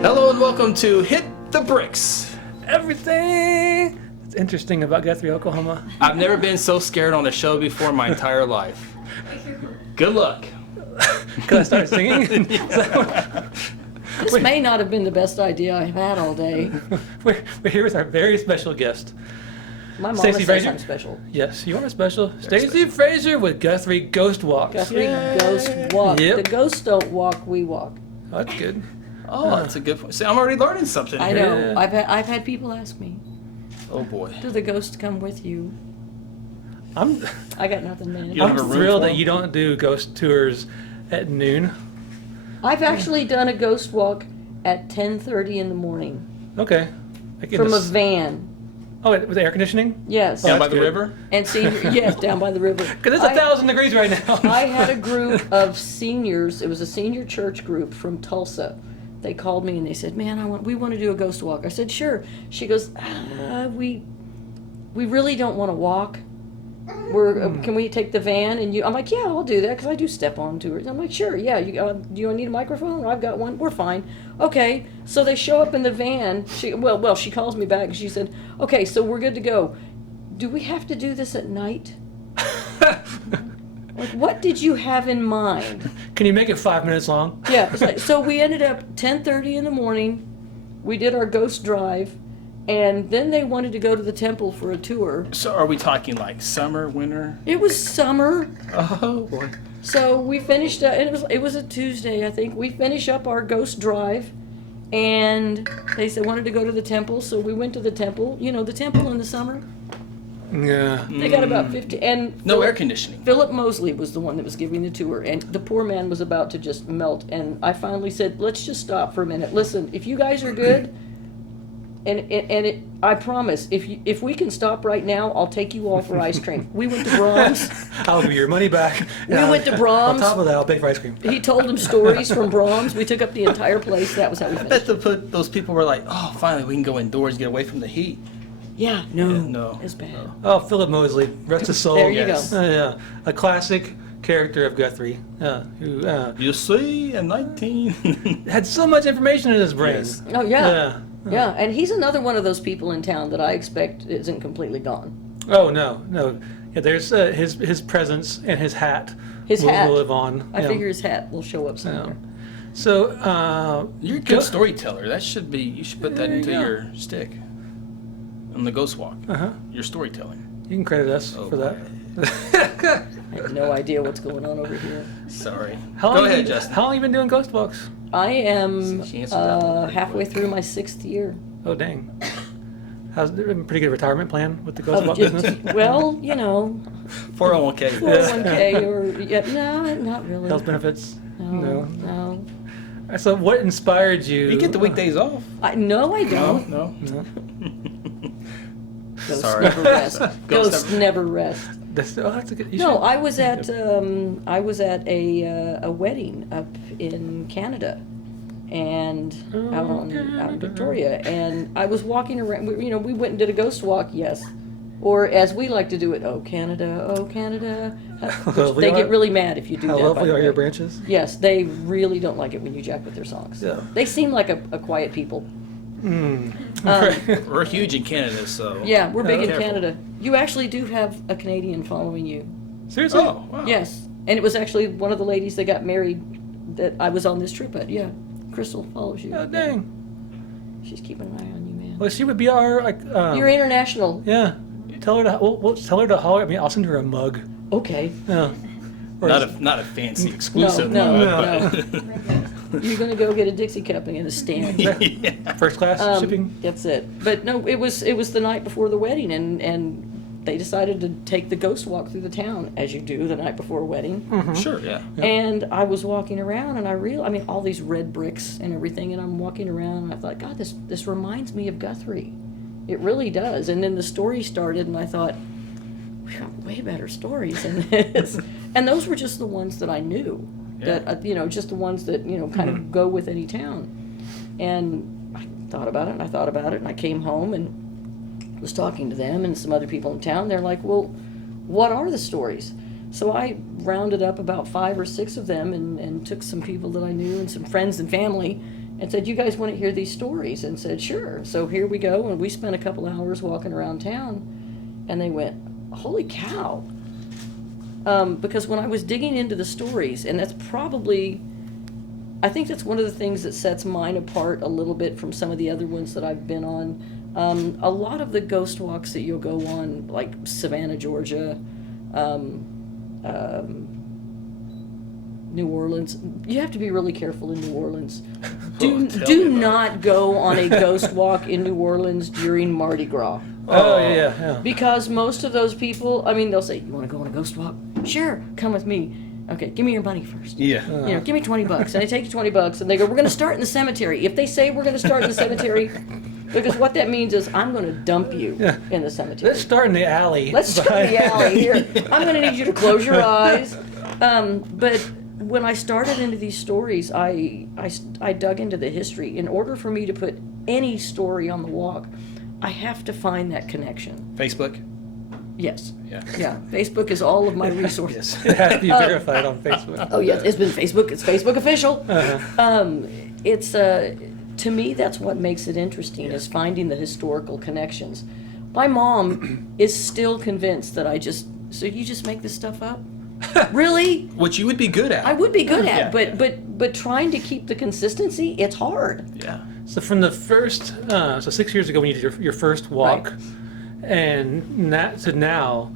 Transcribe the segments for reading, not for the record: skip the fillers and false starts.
Hello and welcome to Hit the Bricks. Everything that's interesting about Guthrie, Oklahoma. I've never been so scared on a show before in my entire life. Good luck. Could I start singing? This may not have been the best idea I've had all day. We're here with our very special guest. My mama Stacey says Frazier? I'm special. Yes, you are special. Stacey Frazier with Guthrie Ghost Walks. Guthrie Ghost Walk. Yep. The ghosts don't walk, we walk. Oh, that's good. Oh, that's a good point. See, I'm already learning something I here. know. Yeah. I've had people ask me, Oh boy. do the ghosts come with you? I'm I got nothing, man. You don't have a room thrilled for that them? you don't do ghost tours at noon. I've actually done a ghost walk at 10:30 in the morning Okay. from a van. Oh, wait, with air conditioning? Yes. Down Oh, by that's the good. river? And senior, yes, down by the river. Because it's 1,000 degrees right now. I had a group of seniors. It was a senior church group from Tulsa. They called me and they said, "Man, we want to do a ghost walk." I said, "Sure." She goes, "We really don't want to walk. Can we take the van?" And I'm like, "Yeah, I'll do that because I do step on tours." I'm like, "Sure, yeah. Do you need a microphone? I've got one. We're fine." Okay, so they show up in the van. She calls me back and she said, "Okay, so we're good to go. Do we have to do this at night?" Like, what did you have in mind? Can you make it 5 minutes long? Yeah, so we ended up 10:30 in the morning. We did our ghost drive, and then they wanted to go to the temple for a tour. So are we talking like summer, winter? It was summer, Oh boy. so we finished. And it was a Tuesday, I think. We finished up our ghost drive, and they said wanted to go to the temple, so we went to the temple. You know, the temple in the summer. Yeah. They got about 50, and No air conditioning. Philip Mosley was the one that was giving the tour, and the poor man was about to just melt. And I finally said, "Let's just stop for a minute. Listen, if you guys are good, I promise, if we can stop right now, I'll take you all for ice cream." We went to Brahms. I'll give you your money back. We went to Brahms. On top of that, I'll pay for ice cream. He told them stories from Brahms. We took up the entire place. That was how we I bet finished. those people were like, oh, finally we can go indoors and get away from the heat. Yeah, No. it's bad. Oh, Philip Mosley, rest his soul. There you Yes. go. Yeah, a classic character of Guthrie, who You see, in 19... had so much information in his brain. Yes. Oh yeah. Yeah. Yeah, and he's another one of those people in town that I expect isn't completely gone. Oh no. Yeah, there's his presence and his hat. His hat. will live on. I yeah. figure his hat will show up Yeah. somewhere. So You're a good storyteller. That should be, you should put that There you into go. your stick. On the ghost walk. Uh-huh. Your storytelling. You can credit us Oh, for that. I have no idea what's going on over here. Sorry. How Go long ahead, you, Justin. How long you been doing ghost walks? I am She answered that one pretty halfway quick. through my 6th year. Oh dang. How's there been a pretty good retirement plan with the ghost Of walk just- business? well, you know, 401k. 401k or no, not really. Health benefits? No. So what inspired you? You get the weekdays off. No, I don't. No. No. Ghosts Sorry. never rest. Ghosts Ghosts never rest. That's a good. You No, should- I was at a wedding up in Canada, and out in Victoria, and I was walking around. We went and did a ghost walk. Yes, or as we like to do it. Oh Canada, oh Canada. lovely They are- get really mad if you do How that. by lovely the are your way. branches? Yes, they really don't like it when you jack with their songs. Yeah. They seem like a quiet people. We're huge in Canada, so. Yeah, we're big in Careful. Canada. You actually do have a Canadian following you. Seriously? Oh, wow. Yes, and it was actually one of the ladies that got married that I was on this trip at. Yeah, Crystal follows you. Oh dang. She's keeping an eye on you, man. Well, she would be our like. You're international. Yeah. Tell her to. We'll tell her to holler at me. I'll send her a mug. Okay. Yeah. Or Not a fancy exclusive No, mug, You're gonna go get a Dixie cup and get a stand. but yeah. first class shipping. That's it. But no, it was the night before the wedding, and they decided to take the ghost walk through the town, as you do the night before a wedding. Sure, yeah. And I was walking around, and I mean, all these red bricks and everything, and I'm walking around, and I thought, God, this reminds me of Guthrie. It really does. And then the story started, and I thought, we got way better stories than this. And those were just the ones that I knew. Yeah. That, just the ones that, kind of go with any town. And I thought about it, and I thought about it, and I came home and was talking to them and some other people in town. They're like, well, what are the stories? So I rounded up about 5 or 6 of them and took some people that I knew and some friends and family and said, "You guys want to hear these stories?" And said, "Sure." So here we go, and we spent a couple hours walking around town, and they went, "Holy cow." Because when I was digging into the stories, and that's probably, I think that's one of the things that sets mine apart a little bit from some of the other ones that I've been on. A lot of the ghost walks that you'll go on, like Savannah, Georgia, New Orleans, you have to be really careful in New Orleans. Do not go on a ghost walk in New Orleans during Mardi Gras. Oh, yeah. Because most of those people, I mean, they'll say, "You want to go on a ghost walk? Sure, come with me." Okay, give me your money first. Yeah. Give me $20. And they take you $20 and they go, "We're going to start in the cemetery." If they say we're going to start in the cemetery, because what that means is I'm going to dump you in the cemetery. Let's start in the alley. Let's start in the alley here. I'm going to need you to close your eyes. But when I started into these stories, I dug into the history. In order for me to put any story on the walk, I have to find that connection. Facebook? Yes. Yeah. Yeah. Facebook is all of my resources. It has to be verified on Facebook. Oh yes, it's been Facebook. It's Facebook official. It's to me that's what makes it interesting is finding the historical connections. My mom is still convinced that so you just make this stuff up? Really? Which you would be good at. I would be good at, Yeah. but trying to keep the consistency, it's hard. Yeah. So from the first, so 6 years ago when you did your first walk, and to now,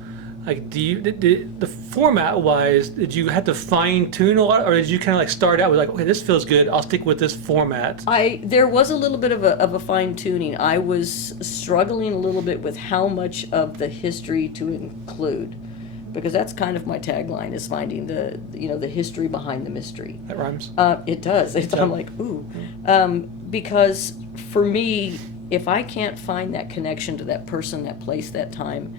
like, the format wise, did you have to fine tune a lot, or did you kind of like start out with like, okay, this feels good, I'll stick with this format? There was a little bit of a fine tuning. I was struggling a little bit with how much of the history to include, because that's kind of my tagline is finding the history behind the mystery. That rhymes. It does. I'm like, ooh. Because for me, if I can't find that connection to that person, that place, that time,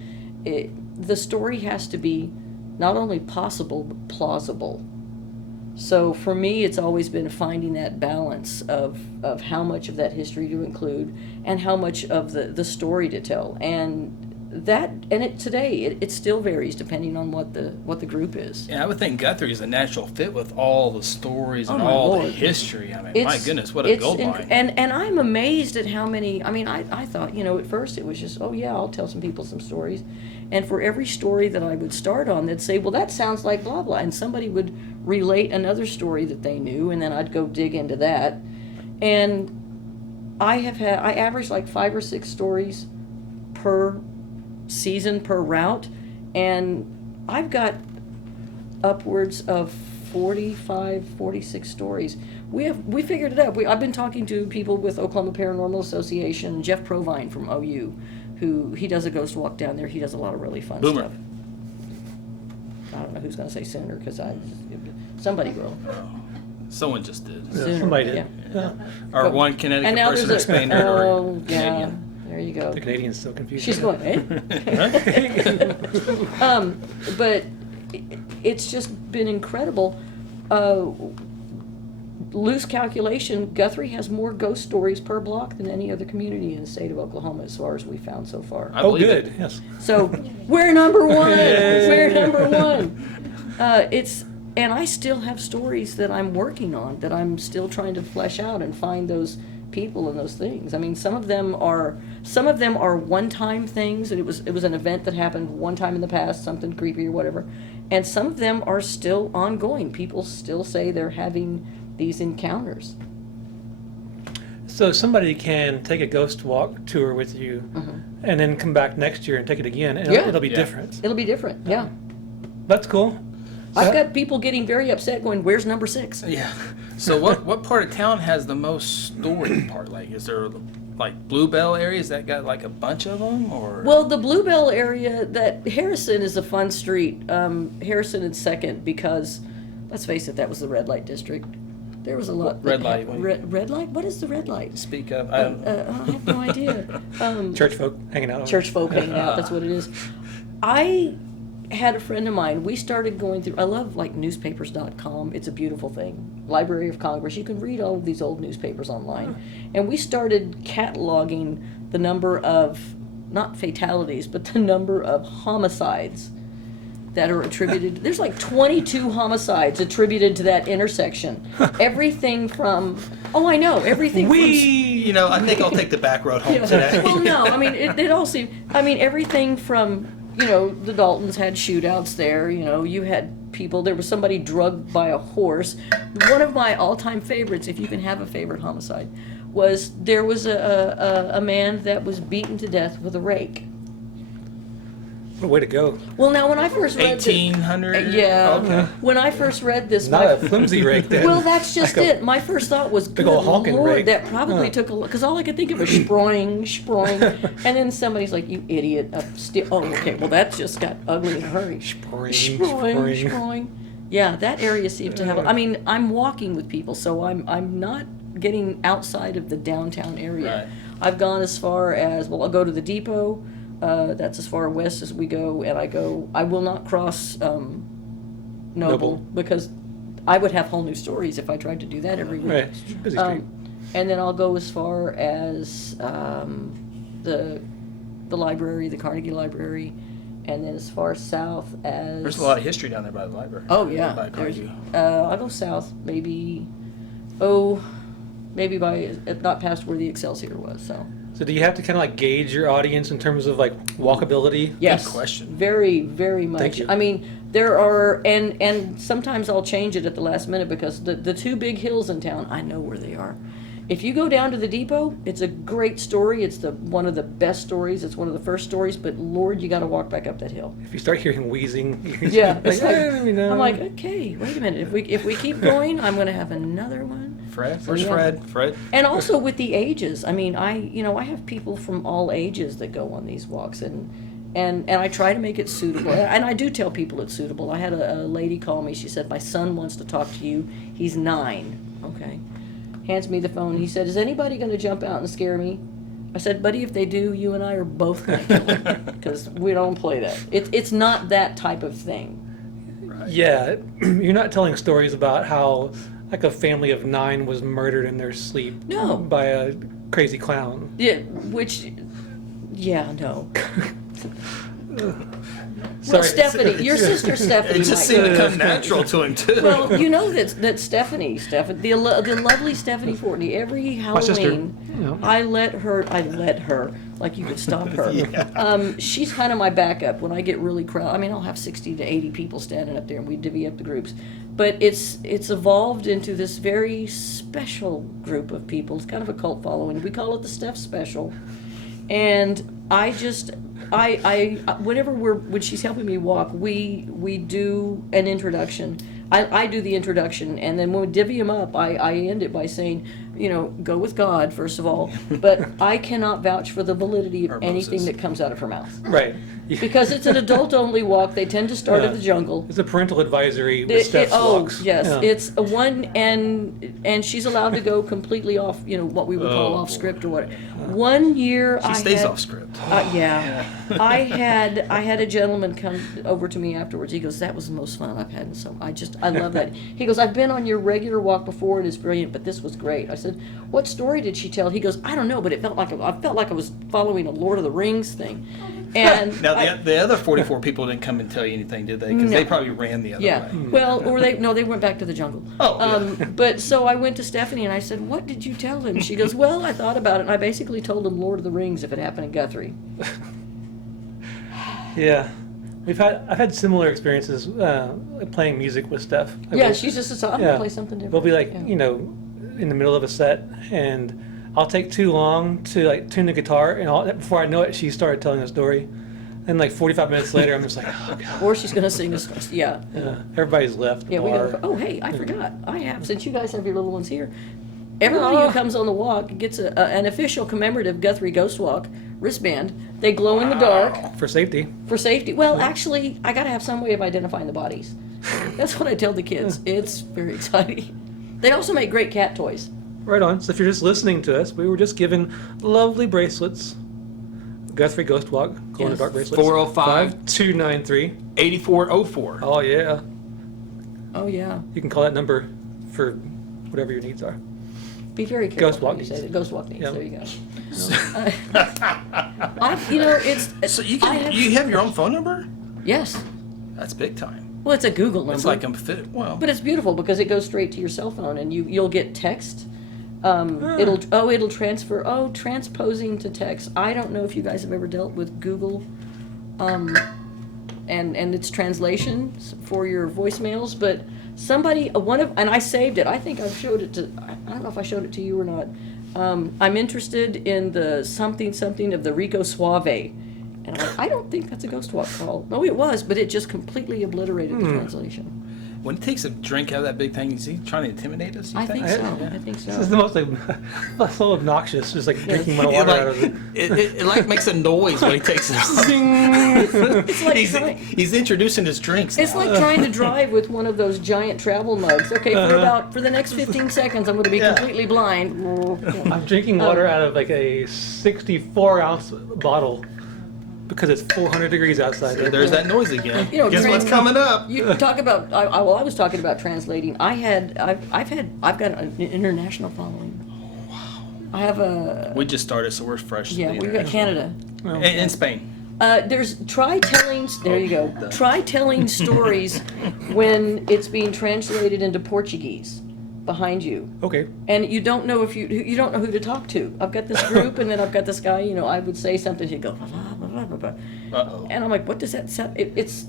the story has to be not only possible, but plausible. So for me, it's always been finding that balance of how much of that history to include and how much of the story to tell. And today it still varies depending on what the group is. Yeah, I would think Guthrie is a natural fit with all the stories and Oh, my all Lord. the history. I mean, my goodness, what a gold mine. And I'm amazed at how many. I mean, I thought at first it was just, oh yeah, I'll tell some people some stories, and for every story that I would start on, they'd say, well, that sounds like blah blah, and somebody would relate another story that they knew, and then I'd go dig into that, and I average like 5 or 6 stories per season per route, and I've got upwards of 45, 46 stories. We figured it out. I've been talking to people with Oklahoma Paranormal Association, Jeff Provine from OU, he does a ghost walk down there. He does a lot of really fun Boomer. stuff. I don't know who's going to say sooner because somebody will. Someone just did. Sooner, somebody did. yeah. Yeah. Or one And Connecticut now person there's explained it. Or oh yeah, Canadian. there you go. The Canadian's so confused. She's going, eh? But it's just been incredible. Loose calculation, Guthrie has more ghost stories per block than any other community in the state of Oklahoma as far as we found so far. I Oh, believe good. it. Yes. So we're number one. Yay. We're number one. And I still have stories that I'm working on that I'm still trying to flesh out and find those people and those things. I mean, some of them are one-time things, and it was an event that happened one time in the past, something creepy or whatever. And some of them are still ongoing. People still say they're having these encounters. So somebody can take a ghost walk tour with you, and then come back next year and take it again, and Yeah. it'll be Yeah. different. It'll be different, yeah. That's cool. I've got people getting very upset going, where's number 6? Yeah. So what part of town has the most story part? Like, is there like Bluebell areas that got like a bunch of them, or? Well, the Bluebell area, that Harrison is a fun street. Harrison is second because, let's face it, that was the red light district. There was a lot. Red light, Red light? What is the red light? Speak up. I don't know. I have no idea. Church folk hanging out. Church folk hanging out, that's what it is. I had a friend of mine, we started going through, I love like newspapers.com, it's a beautiful thing. Library of Congress, you can read all of these old newspapers online. And we started cataloging the number of, not fatalities, but the number of homicides that are attributed. There's like 22 homicides attributed to that intersection. Everything from, oh, I know, everything You know, I think I'll take the back road home from. today. Well, no, I mean, it all seemed, I mean, everything from, you know, the Daltons had shootouts there, you know, you had people, there was somebody drugged by a horse. One of my all-time favorites, if you can have a favorite homicide, was there was a man that was beaten to death with a rake. What a way to go. Well, now when I first read 1800? yeah, Okay. when I first read this, Not a flimsy rake then. well, that's just Like a it. My first thought was, good ol' honking Lord, rake. that probably took a lot, because all I could think of was sproing, sproing, and then somebody's like, you idiot, oh, okay, well, that just got ugly in a hurry. Sproing, sproing. Yeah, that area seems to have, I mean, I'm walking with people, so I'm not getting outside of the downtown area. Right. I've gone as far as, well, I'll go to the depot, that's as far west as we go, and I will not cross Noble, because I would have whole new stories if I tried to do that every week. Right. Busy street. And then I'll go as far as the library, the Carnegie Library, and then as far south as... There's a lot of history down there by the library. Oh, yeah. By There's, Carnegie. I'll go south, maybe by, not past where the Excelsior was, so. So do you have to kind of like gauge your audience in terms of like walkability? Yes. question. Very, very much. Thank you. I mean, there are, and sometimes I'll change it at the last minute because the two big hills in town, I know where they are. If you go down to the depot, it's a great story. It's one of the best stories. It's one of the first stories, but Lord, you got to walk back up that hill. If you start hearing wheezing, Yeah, like, it's like, you know. I'm like, okay, wait a minute. If we keep going, I'm going to have another one. Fred? Where's Yeah. Fred? Fred? And also with the ages, I mean, I have people from all ages that go on these walks, and I try to make it suitable. And I do tell people it's suitable. I had a lady call me. She said, my son wants to talk to you. He's 9. Okay. Hands me the phone. He said, is anybody going to jump out and scare me? I said, buddy, if they do, you and I are both going to kill them because we don't play that. It's not that type of thing. Yeah, you're not telling stories about how like a family of 9 was murdered in their sleep No. by a crazy clown. Yeah, no. Sorry. Well, Stephanie, your sister Stephanie. It just might seemed to know. come natural to him, too. Well, you know that Stephanie, the lovely Stephanie Fortney, every sister, Halloween, you know. I let her, like you could stop her. Yeah. She's kind of my backup when I get really crowded. I mean, I'll have 60 to 80 people standing up there and we divvy up the groups. But it's evolved into this very special group of people. It's kind of a cult following. We call it the Steph Special. And I whenever when she's helping me walk, we do an introduction. I do the introduction, and then when we divvy them up, I end it by saying, go with God, first of all, but I cannot vouch for the validity of Or anything Moses. that comes out of her mouth. Right. Because it's an adult-only walk, they tend to start in the jungle. It's a parental advisory with Steph's walks. Yes, Yeah. it's a one, and she's allowed to go completely off, what we would call off script or what. 1 year She I stays had, off script. yeah. I had a gentleman come over to me afterwards. He goes, "That was the most fun I've had in so. I love that." He goes, "I've been on your regular walk before, and it's brilliant, but this was great." I said, "What story did she tell?" He goes, "I don't know, but it felt like I felt like I was following a Lord of the Rings thing." And Now, the other 44 people didn't come and tell you anything, did they? Because they No. probably ran the other yeah, way. well, or they went back to the jungle. Oh, yeah. But so I went to Stephanie and I said, "What did you tell him?" She goes, "Well, I thought about it, and I basically told him Lord of the Rings if it happened in Guthrie." Yeah. I've had similar experiences playing music with Steph. Yeah, she's just I'm gonna play something different. We'll be like, Yeah. in the middle of a set, and I'll take too long to like tune the guitar, and before I know it, she started telling a story. And like 45 minutes later, I'm just like, oh god. Or she's gonna sing us. Yeah. Everybody's left. Yeah, we bar. gotta. Oh, hey, I forgot. I have, since you guys have your little ones here. Everybody who comes on the walk gets an official commemorative Guthrie Ghost Walk wristband. They glow in the dark For safety. for safety. Well, actually, I gotta have some way of identifying the bodies. That's what I tell the kids. It's very exciting. They also make great cat toys. Right on. So if you're just listening to us, we were just given lovely bracelets. Guthrie Ghost Walk, glow in the Yes. dark bracelets. 405 293. 8404. Oh yeah. Oh yeah. You can call that number for whatever your needs are. Be very careful. Ghost walk when you say needs. that. Ghost walk needs. Yeah. There you go. It's. So you I have- you have your own phone number? Yes. That's big time. Well, it's a Google number. It's like I'm fit. Well, But it's beautiful because it goes straight to your cell phone, and you'll get text. It'll transfer. Oh, transposing to text. I don't know if you guys have ever dealt with Google, and its translations for your voicemails. But somebody, and I saved it. I think I've showed it to. I don't know if I showed it to you or not. I'm interested in the something of the Rico Suave. And I'm like, I don't think that's a ghost walk call. No, it was, but it just completely obliterated the translation. when he takes a drink out of that big thing, is he trying to intimidate us? I think so. I think so. This is the most like so obnoxious, just like drinking my water out of it. It like makes a noise when he takes it. It's like he's introducing his drinks. It's now. like trying to drive with one of those giant travel mugs. Okay, for the next 15 seconds, I'm going to be completely blind. I'm drinking water out of like a 64-ounce bottle because it's 400 degrees outside. There's that noise again. You know, guess what's coming up? You talk about. I was talking about translating. I've got an international following. I have a. We just started, so we're fresh. Yeah, we've got Canada. And Spain. Try telling. There you go. Try telling stories when it's being translated into Portuguese behind you. Okay. And you don't know you don't know who to talk to. I've got this group, and then I've got this guy. You know, I would say something, he'd go, blah, blah, blah, blah, blah. Uh-oh. And I'm like, what does that sound? It was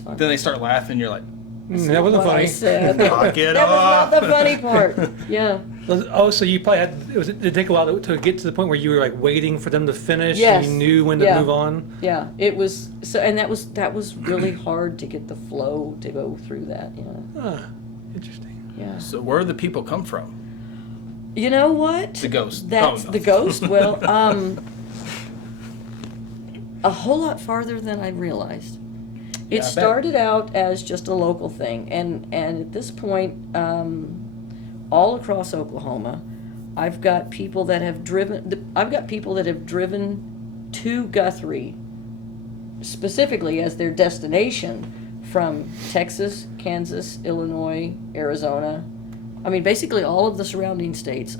fun. Then they start laughing. You're like, That wasn't What I funny. said. knock it That off. was not the funny part. Yeah. Oh, so you probably had, did it take a while to get to the point where you were like waiting for them to finish Yes. and you knew when to Yeah. move on? Yeah. It was so, and that was really hard to get the flow to go through that. Yeah. Ah, interesting. Yeah. So where do the people come from? You know what? The ghost. That's Oh, no. the ghost. Well, a whole lot farther than I realized. It Yeah, I bet. started out as just a local thing, and at this point, all across Oklahoma, I've got people that have driven. I've got people that have driven to Guthrie specifically as their destination from Texas, Kansas, Illinois, Arizona. I mean, basically all of the surrounding states.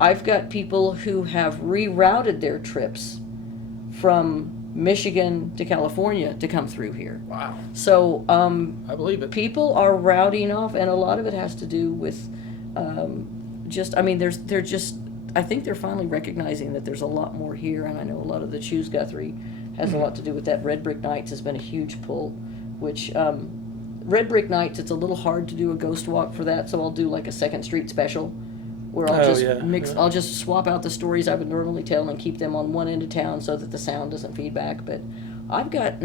I've got people who have rerouted their trips from Michigan to California to come through here. Wow. So I believe it. people are routing off, and a lot of it has to do with I think they're finally recognizing that there's a lot more here, and I know a lot of the Choose Guthrie has a lot to do with that. Red Brick Nights has been a huge pull, which Red Brick Nights, it's a little hard to do a ghost walk for that, so I'll do like a 2nd Street special where I'll just swap out the stories I would normally tell and keep them on one end of town so that the sound doesn't feedback. But I've got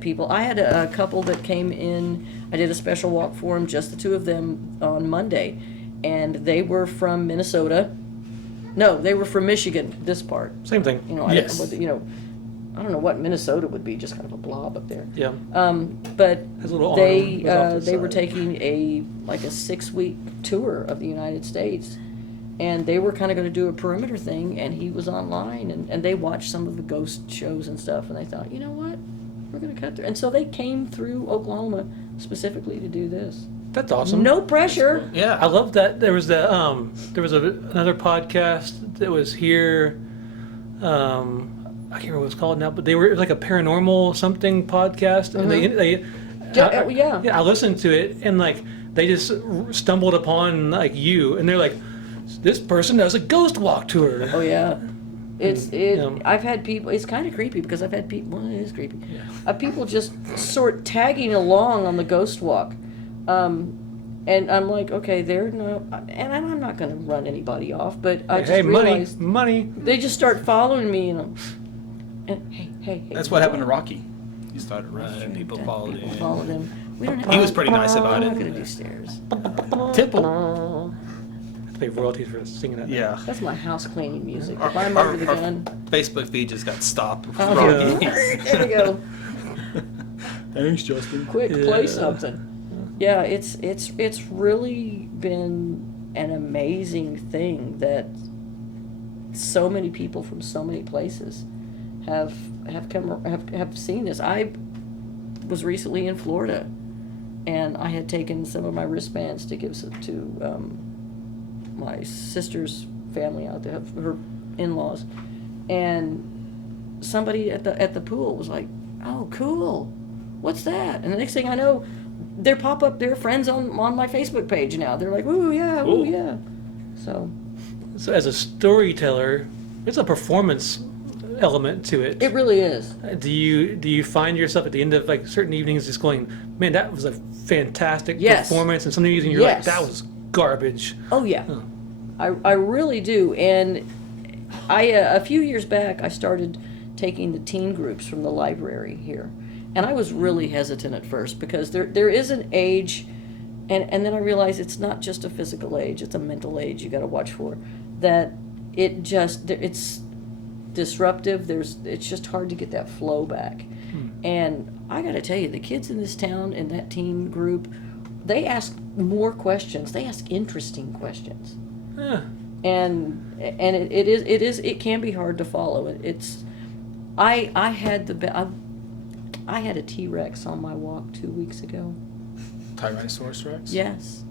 people. I had a couple that came in. I did a special walk for them, just the two of them on Monday, and they were from Minnesota. No, they were from Michigan, this part. Same thing. You know, Yes. I don't know what Minnesota would be, just kind of a blob up there. Yeah. But Has a little they arm off the they were side. taking a 6-week tour of the United States, and they were kind of going to do a perimeter thing, and he was online, and they watched some of the ghost shows and stuff, and they thought, you know what, we're going to cut through. And so they came through Oklahoma specifically to do this. That's awesome. No pressure. Yeah. I love that there was another podcast that was here. I can't remember what it's called now, but it was like a paranormal something podcast, and they Yeah. I listened to it, and like they just stumbled upon like you, and they're like, this person does a ghost walk tour. Oh yeah. Yeah. I've had people. It's kind of creepy because I've had people. Well, it is creepy. People just sort tagging along on the ghost walk, and I'm like, okay, they're no, and I'm not going to run anybody off, but I just Hey, realized money. they just start following me, and hey. That's what happened to Rocky. He started running. People followed him. Followed him. We don't have. He was pretty nice about I'm it. not going to do stairs. Temple. Pay royalties for singing that. Yeah. That's my house cleaning music. Our- If I'm our- over the our gun, Facebook feed just got stopped. with I'll Rocky. there we go. Thanks, Justin. Quick, Yeah. play something. Yeah, it's really been an amazing thing that so many people from so many places have seen this. I was recently in Florida, and I had taken some of my wristbands to give to my sister's family out there, her in-laws, and somebody at the pool was like, "Oh, cool. what's that? And the next thing I know, they pop up their friends on my Facebook page now. They're like, ooh, yeah, ooh, Ooh. yeah. So as a storyteller, there's a performance element to it. it really is. Do you find yourself at the end of like certain evenings just going, man, that was a fantastic Yes. performance, and some evenings you're like, Yes. that was garbage. Oh yeah, Huh. I really do. And I a few years back I started taking the teen groups from the library here, and I was really hesitant at first because there is an age, and then I realized it's not just a physical age; it's a mental age you got to watch for. That it's disruptive. It's just hard to get that flow back. And I got to tell you, the kids in this town in that teen group, they ask more questions. They ask interesting questions. Huh. And it can be hard to follow. I had a T-Rex on my walk 2 weeks ago. Tyrannosaurus Rex? Yes.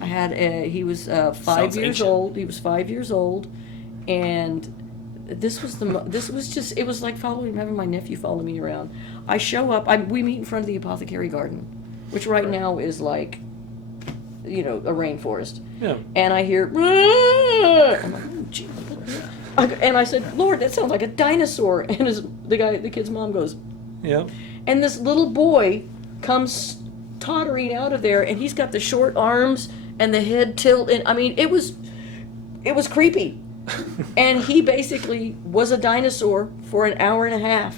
I had he was 5 Sounds years ancient. old. He was 5 years old, and this was just, it was like having my nephew follow me around. I show up, we meet in front of the apothecary garden, which right now is like, a rainforest. Yeah. And I hear, "Rrrr!" I'm like, oh, gee. And I said, Lord, that sounds like a dinosaur. And the kid's mom goes, Yeah. and this little boy comes tottering out of there, and he's got the short arms and the head tilt, and I mean, it was creepy. And he basically was a dinosaur for an hour and a half.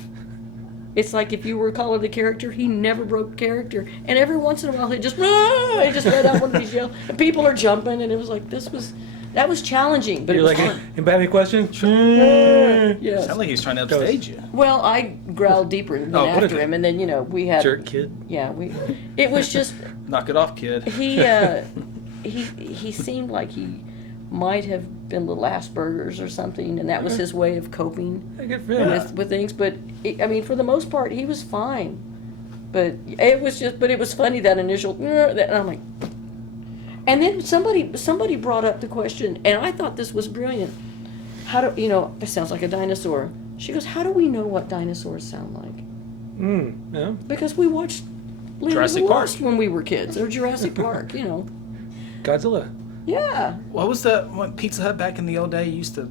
It's like if you were calling the character, he never broke character. And every once in a while, he just let out one of these yells, and people are jumping, and it was like, that was challenging, but You're it was like, fun. anybody have any questions? Yes. Sounded like he was trying to upstage you. Well, I growled deeper and went Oh, what after him, and then we had Jerk kid. Yeah, it was just Knock it off, kid. he seemed like he might have been a little Asperger's or something, and that was his way of coping Good for him. with things. But for the most part, he was fine. But it was funny, that initial, and I'm like, and then somebody brought up the question, and I thought this was brilliant. This sounds like a dinosaur. She goes, how do we know what dinosaurs sound like? Yeah. Because we watched Land of the Jurassic Park. Lost when we were kids, or Jurassic Park, Godzilla. Yeah. What was that one Pizza Hut back in the old day used to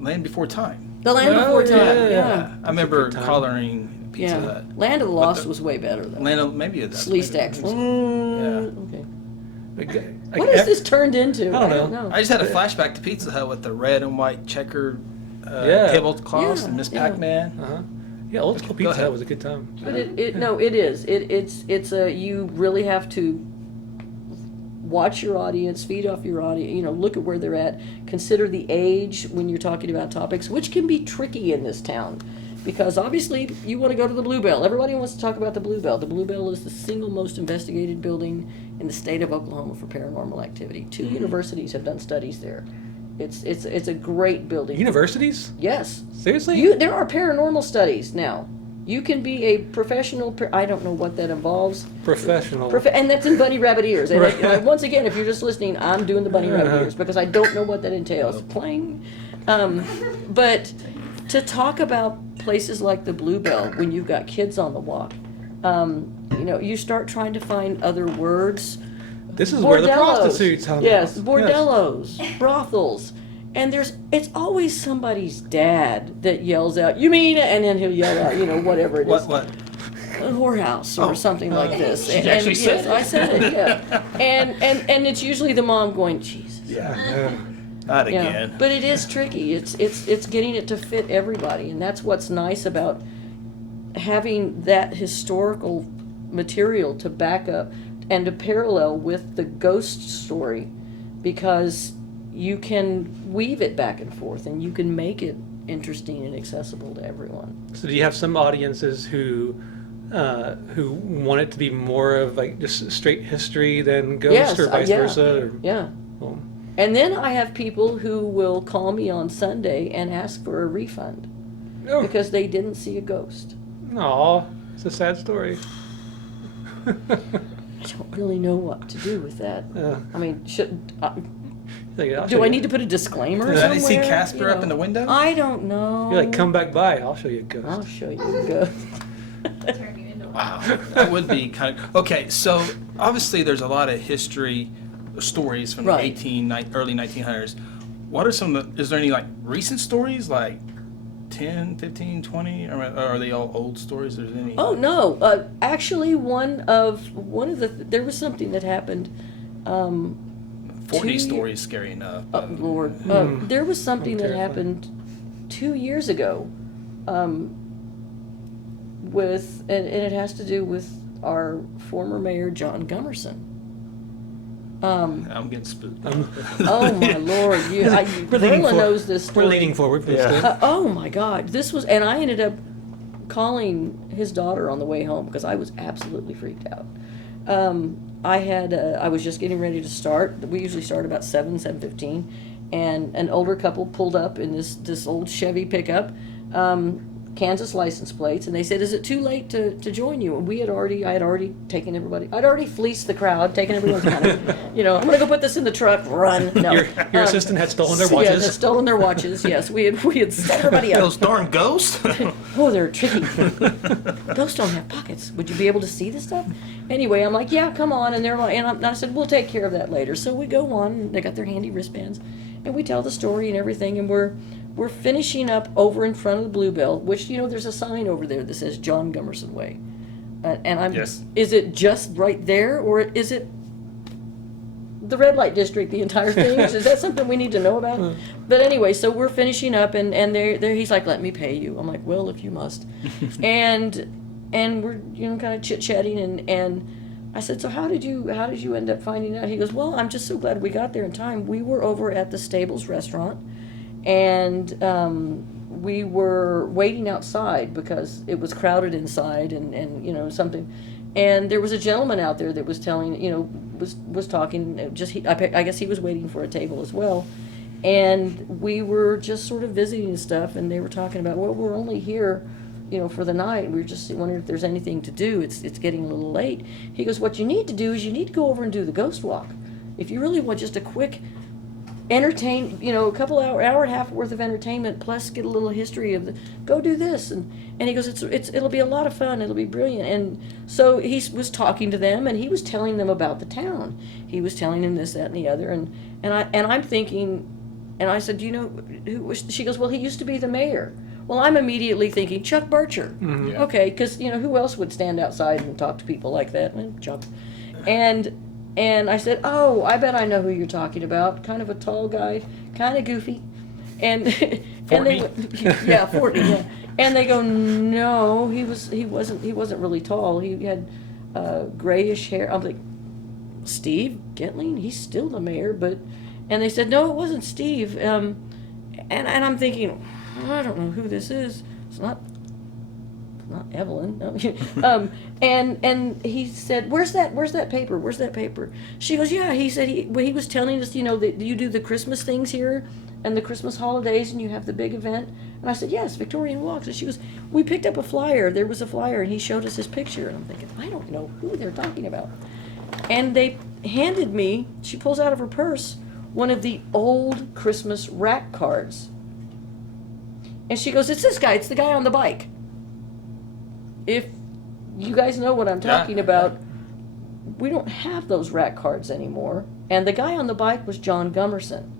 Land Before Time? The Land Oh, Before Time. yeah. Yeah. I remember good time. collaring Pizza Yeah. Hut. Land of the Lost was way better though. Land of, maybe that's Slee Stacks. Yeah. Okay. Like, What has this turned into? I don't know. I just had a flashback to Pizza Hut with the red and white checkered Yeah. tablecloths Yeah, and Miss yeah. Pac-Man. Uh-huh. Yeah, old school Go Pizza ahead. Hut was a good time. But it is. You really have to watch your audience, feed off your audience, look at where they're at, consider the age when you're talking about topics, which can be tricky in this town. Because obviously you want to go to the Bluebell. Everybody wants to talk about the Bluebell. The Bluebell is the single most investigated building in the state of Oklahoma for paranormal activity. 2 universities have done studies there. It's a great building. Universities? Yes. Seriously? There are paranormal studies now. You can be a professional. I don't know what that involves. Professional. And that's in bunny rabbit ears. And Right. once again, if you're just listening, I'm doing the bunny rabbit Uh-huh. ears because I don't know what that entails. Playing, but to talk about places like the Bluebell when you've got kids on the walk, you start trying to find other words. This is where the Bordellos. prostitutes hung Yes, out. bordellos, brothels. And it's always somebody's dad that yells out, "You mean?" And then he'll yell out, whatever it is. What? A whorehouse or something like this. She actually said yes, I said it, yeah. And it's usually the mom going, Jesus. Yeah. Not Yeah. again. But it is tricky. It's getting it to fit everybody, and that's what's nice about having that historical material to back up and to parallel with the ghost story, because you can weave it back and forth and you can make it interesting and accessible to everyone. So do you have some audiences who want it to be more of like just straight history than ghost, Yes, or vice yeah. versa? Or, Yeah. well, And then I have people who will call me on Sunday and ask for a refund oh, because they didn't see a ghost. aw, it's a sad story. I don't really know what to do with that. I mean, do I need to put a disclaimer Did Did somewhere? I see Casper up in the window? I don't know. You're like, come back by, I'll show you a ghost. I'll show you a ghost. Turn you Wow, that would be kind of okay. So obviously, there's a lot of history stories from Right. the early 1900s. What are some of the? Is there any like recent stories, like 10, 15, 20, or are they all old stories? There's any? Oh no! Actually, one of there was something that happened. 40 2 stories, scary enough. Oh Lord, there was something that happened 2 years ago, with and it has to do with our former mayor John Gummerson. I'm getting spooked. Oh my Lord, Verla knows this story. We're leaning forward for this. Yeah. Oh my God, this was, and I ended up calling his daughter on the way home because I was absolutely freaked out. I was just getting ready to start. We usually start about 7:15, and an older couple pulled up in this old Chevy pickup, Kansas license plates, and they said, "Is it too late to join you?" And I had already taken everybody. I'd already fleeced the crowd, taken everyone's money. I'm gonna go put this in the truck. Run! No, Your assistant had stolen their Yeah, watches. had stolen their watches. Yes, we had set everybody up. Those darn ghosts. Oh, they're tricky. Ghosts don't have pockets. Would you be able to see this stuff? Anyway, I'm like, yeah, come on. And they're like, and I said, we'll take care of that later. So we go on, and they got their handy wristbands, and we tell the story and everything, and we're finishing up over in front of the Bluebell, which, there's a sign over there that says John Gummerson Way. And I'm, Yes. Is it just right there, or is it the red light district, the entire thing? Is that something we need to know about? But anyway, so we're finishing up, and he's like, let me pay you. I'm like, well, if you must. and we're kind of chit-chatting, and I said, so how did you end up finding out? He goes, well, I'm just so glad we got there in time. We were over at the Stables restaurant, and we were waiting outside because it was crowded inside, and something. And there was a gentleman out there that was telling, was talking. I guess he was waiting for a table as well, and we were just sort of visiting and stuff. And they were talking about, well, we're only here, for the night. We were just wondering if there's anything to do. It's getting a little late. He goes, what you need to do is you need to go over and do the ghost walk. If you really want just a quick a couple hour and a half worth of entertainment, plus get a little history of go do this, and he goes, it'll be a lot of fun, it'll be brilliant. And so he was talking to them, and he was telling them about the town. He was telling them this, that, and the other, and I'm thinking, and I said, do you know who was? She goes, well, he used to be the mayor. Well, I'm immediately thinking Chuck Bircher. Mm-hmm. Yeah. Okay, because who else would stand outside and talk to people like that? Chuck. And I said, oh, I bet I know who you're talking about. Kind of a tall guy, kind of goofy. And they yeah, 40. Yeah. And they go, no, he wasn't really tall. He had grayish hair. I'm like, Steve Gentling? He's still the mayor, but. And they said, no, it wasn't Steve. And I'm thinking, I don't know who this is. It's not Evelyn. And he said, where's that paper? She goes, yeah. He said he was telling us, that you do the Christmas things here and the Christmas holidays, and you have the big event. And I said, yes, Victorian Walks. And she goes, we picked up a flyer. There was a flyer, and he showed us his picture. And I'm thinking, I don't know who they're talking about. And they handed me, she pulls out of her purse, one of the old Christmas rack cards. And she goes, it's this guy. It's the guy on the bike. If you guys know what I'm talking about, we don't have those rack cards anymore. And the guy on the bike was John Gummerson.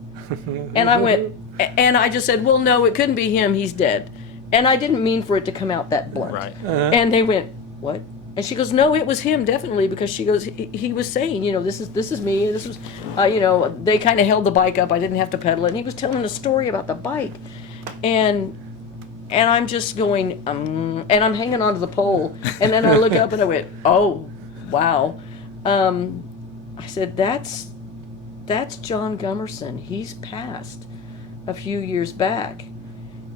And I went, and I just said, well, no, it couldn't be him. He's dead. And I didn't mean for it to come out that blunt. Right. And they went, what? And she goes, no, it was him, definitely, because she goes, he was saying, this is me. This was, they kind of held the bike up. I didn't have to pedal it. And he was telling a story about the bike. And I'm just going, and I'm hanging onto the pole. And then I look up and I went, oh, wow. I said, that's John Gummerson. He's passed a few years back.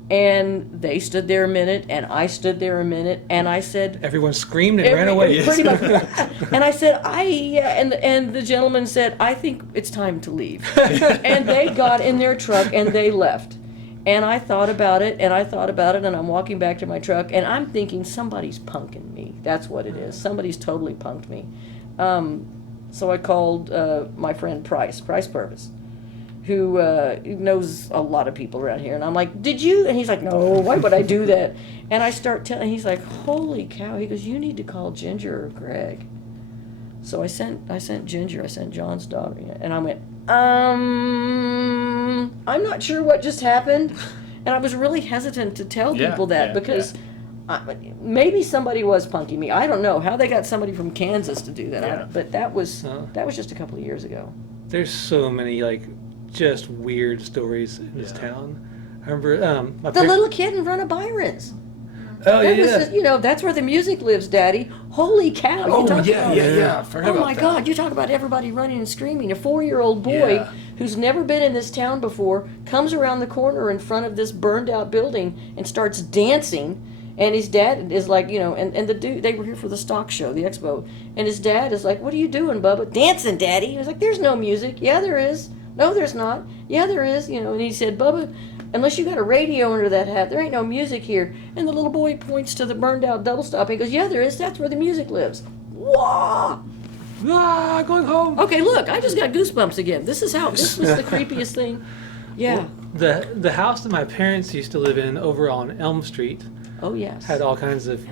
And they stood there a minute, and I stood there a minute, and I said... Everyone screamed and ran away. Pretty much. And I said, and the gentleman said, I think it's time to leave. And they got in their truck, and they left. And I thought about it, and I'm walking back to my truck, and I'm thinking, somebody's punking me. That's what it is. Somebody's totally punked me. So I called my friend Price Purvis, who knows a lot of people around here. And I'm like, did you? And he's like, no, why would I do that? And I start telling, he's like, holy cow. He goes, you need to call Ginger or Greg. So I sent Ginger, I sent John's daughter, and I went, I'm not sure what just happened. And I was really hesitant to tell people that because maybe somebody was punking me. I don't know how they got somebody from Kansas to do that. But that was just a couple of years ago. There's so many like just weird stories in this town. I remember the little kid in front of Byron's. Oh That was yeah. just, that's where the music lives, Daddy. Holy cow! Oh, you talk yeah. I forgot Oh about my that. God! You talk about everybody running and screaming. A 4-year-old boy Yeah. who's never been in this town before comes around the corner in front of this burned-out building and starts dancing. And his dad is like, and the dude, they were here for the stock show, the expo, and his dad is like, "What are you doing, Bubba?" "Dancing, Daddy." He was like, "There's no music." "Yeah, there is." "No, there's not." "Yeah, there is." And he said, "Bubba, unless you got a radio under that hat, there ain't no music here." And the little boy points to the burned out double stop. He goes, "Yeah, there is. That's where the music lives." Whoa! Going home. Okay, look, I just got goosebumps again. This was the creepiest thing. Yeah. The house that my parents used to live in over on Elm Street Oh, yes. had all kinds of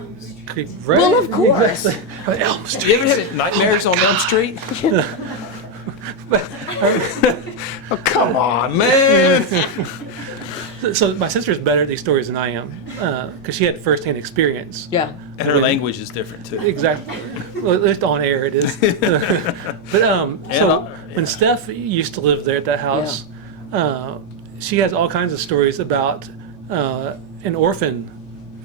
creep. Well, of course. Exactly. Elm Street. You ever had nightmares on Elm Street? Oh, come on, man. So my sister's better at these stories than I am, because she had firsthand experience. Yeah. And her language is different too. Exactly. Well, at least on air it is. When Steph used to live there at that house, she has all kinds of stories about an orphan,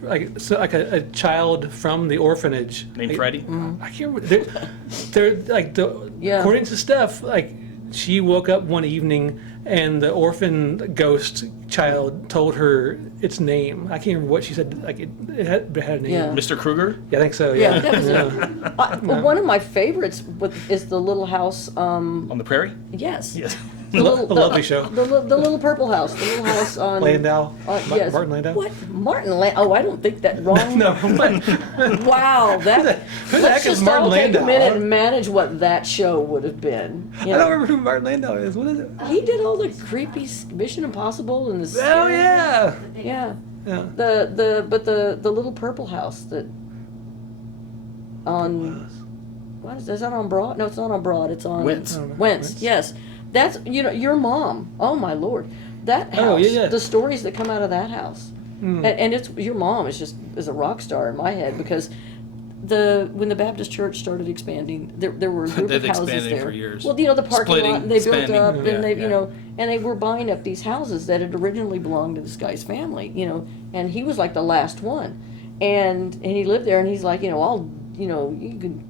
like a child from the orphanage Named Freddie. I can't remember. They're like according to Steph, like she woke up one evening and the orphan ghost child told her its name. I can't remember what she said. Like it had a name. Yeah. Mr. Kruger? Yeah, I think so. Yeah, Yeah. that was one of my favorites is the little house. On the prairie? Yes. Yes. A lovely show. The little purple house. The little house on Landau. yes. Martin Landau. What? Martin Landau? Oh, I don't think that wrong. No, but Wow, that. who the Let's heck is just Martin all take Landau? a minute and manage what that show would have been. I don't remember who Martin Landau is. What is it? He did all the creepy Mission Impossible and the. Oh scary- yeah. Yeah. Yeah. The little purple house that. On. What is that on Broad? No, it's not on Broad. It's on Wentz. Wentz. Yes, that's your mom. Oh my Lord, that house. Oh, yeah. The stories that come out of that house, and it's your mom is a rock star in my head because when the Baptist church started expanding, there were a group They've of houses expanded there. for years. Well, the parking Splitting, lot they built expanding. up, Yeah, and they yeah. and they were buying up these houses that had originally belonged to this guy's family, and he was like the last one, and he lived there, and he's like, I'll, you can.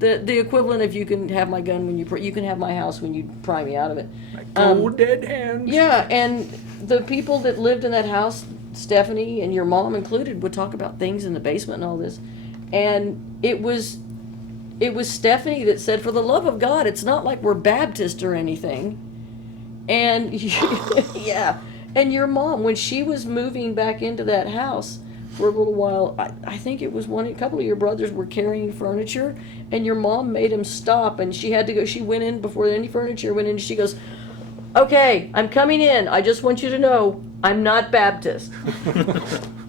The equivalent of you can have my gun when you can have my house when you pry me out of it. Cold dead hands. Yeah, and the people that lived in that house, Stephanie and your mom included, would talk about things in the basement and all this. And it was Stephanie that said, "For the love of God, it's not like we're Baptist or anything." And yeah, and your mom, when she was moving back into that house for a little while, I think it was a couple of your brothers were carrying furniture, and your mom made him stop, and she had to go. She went in before any furniture went in. She goes, "Okay, I'm coming in. I just want you to know I'm not Baptist."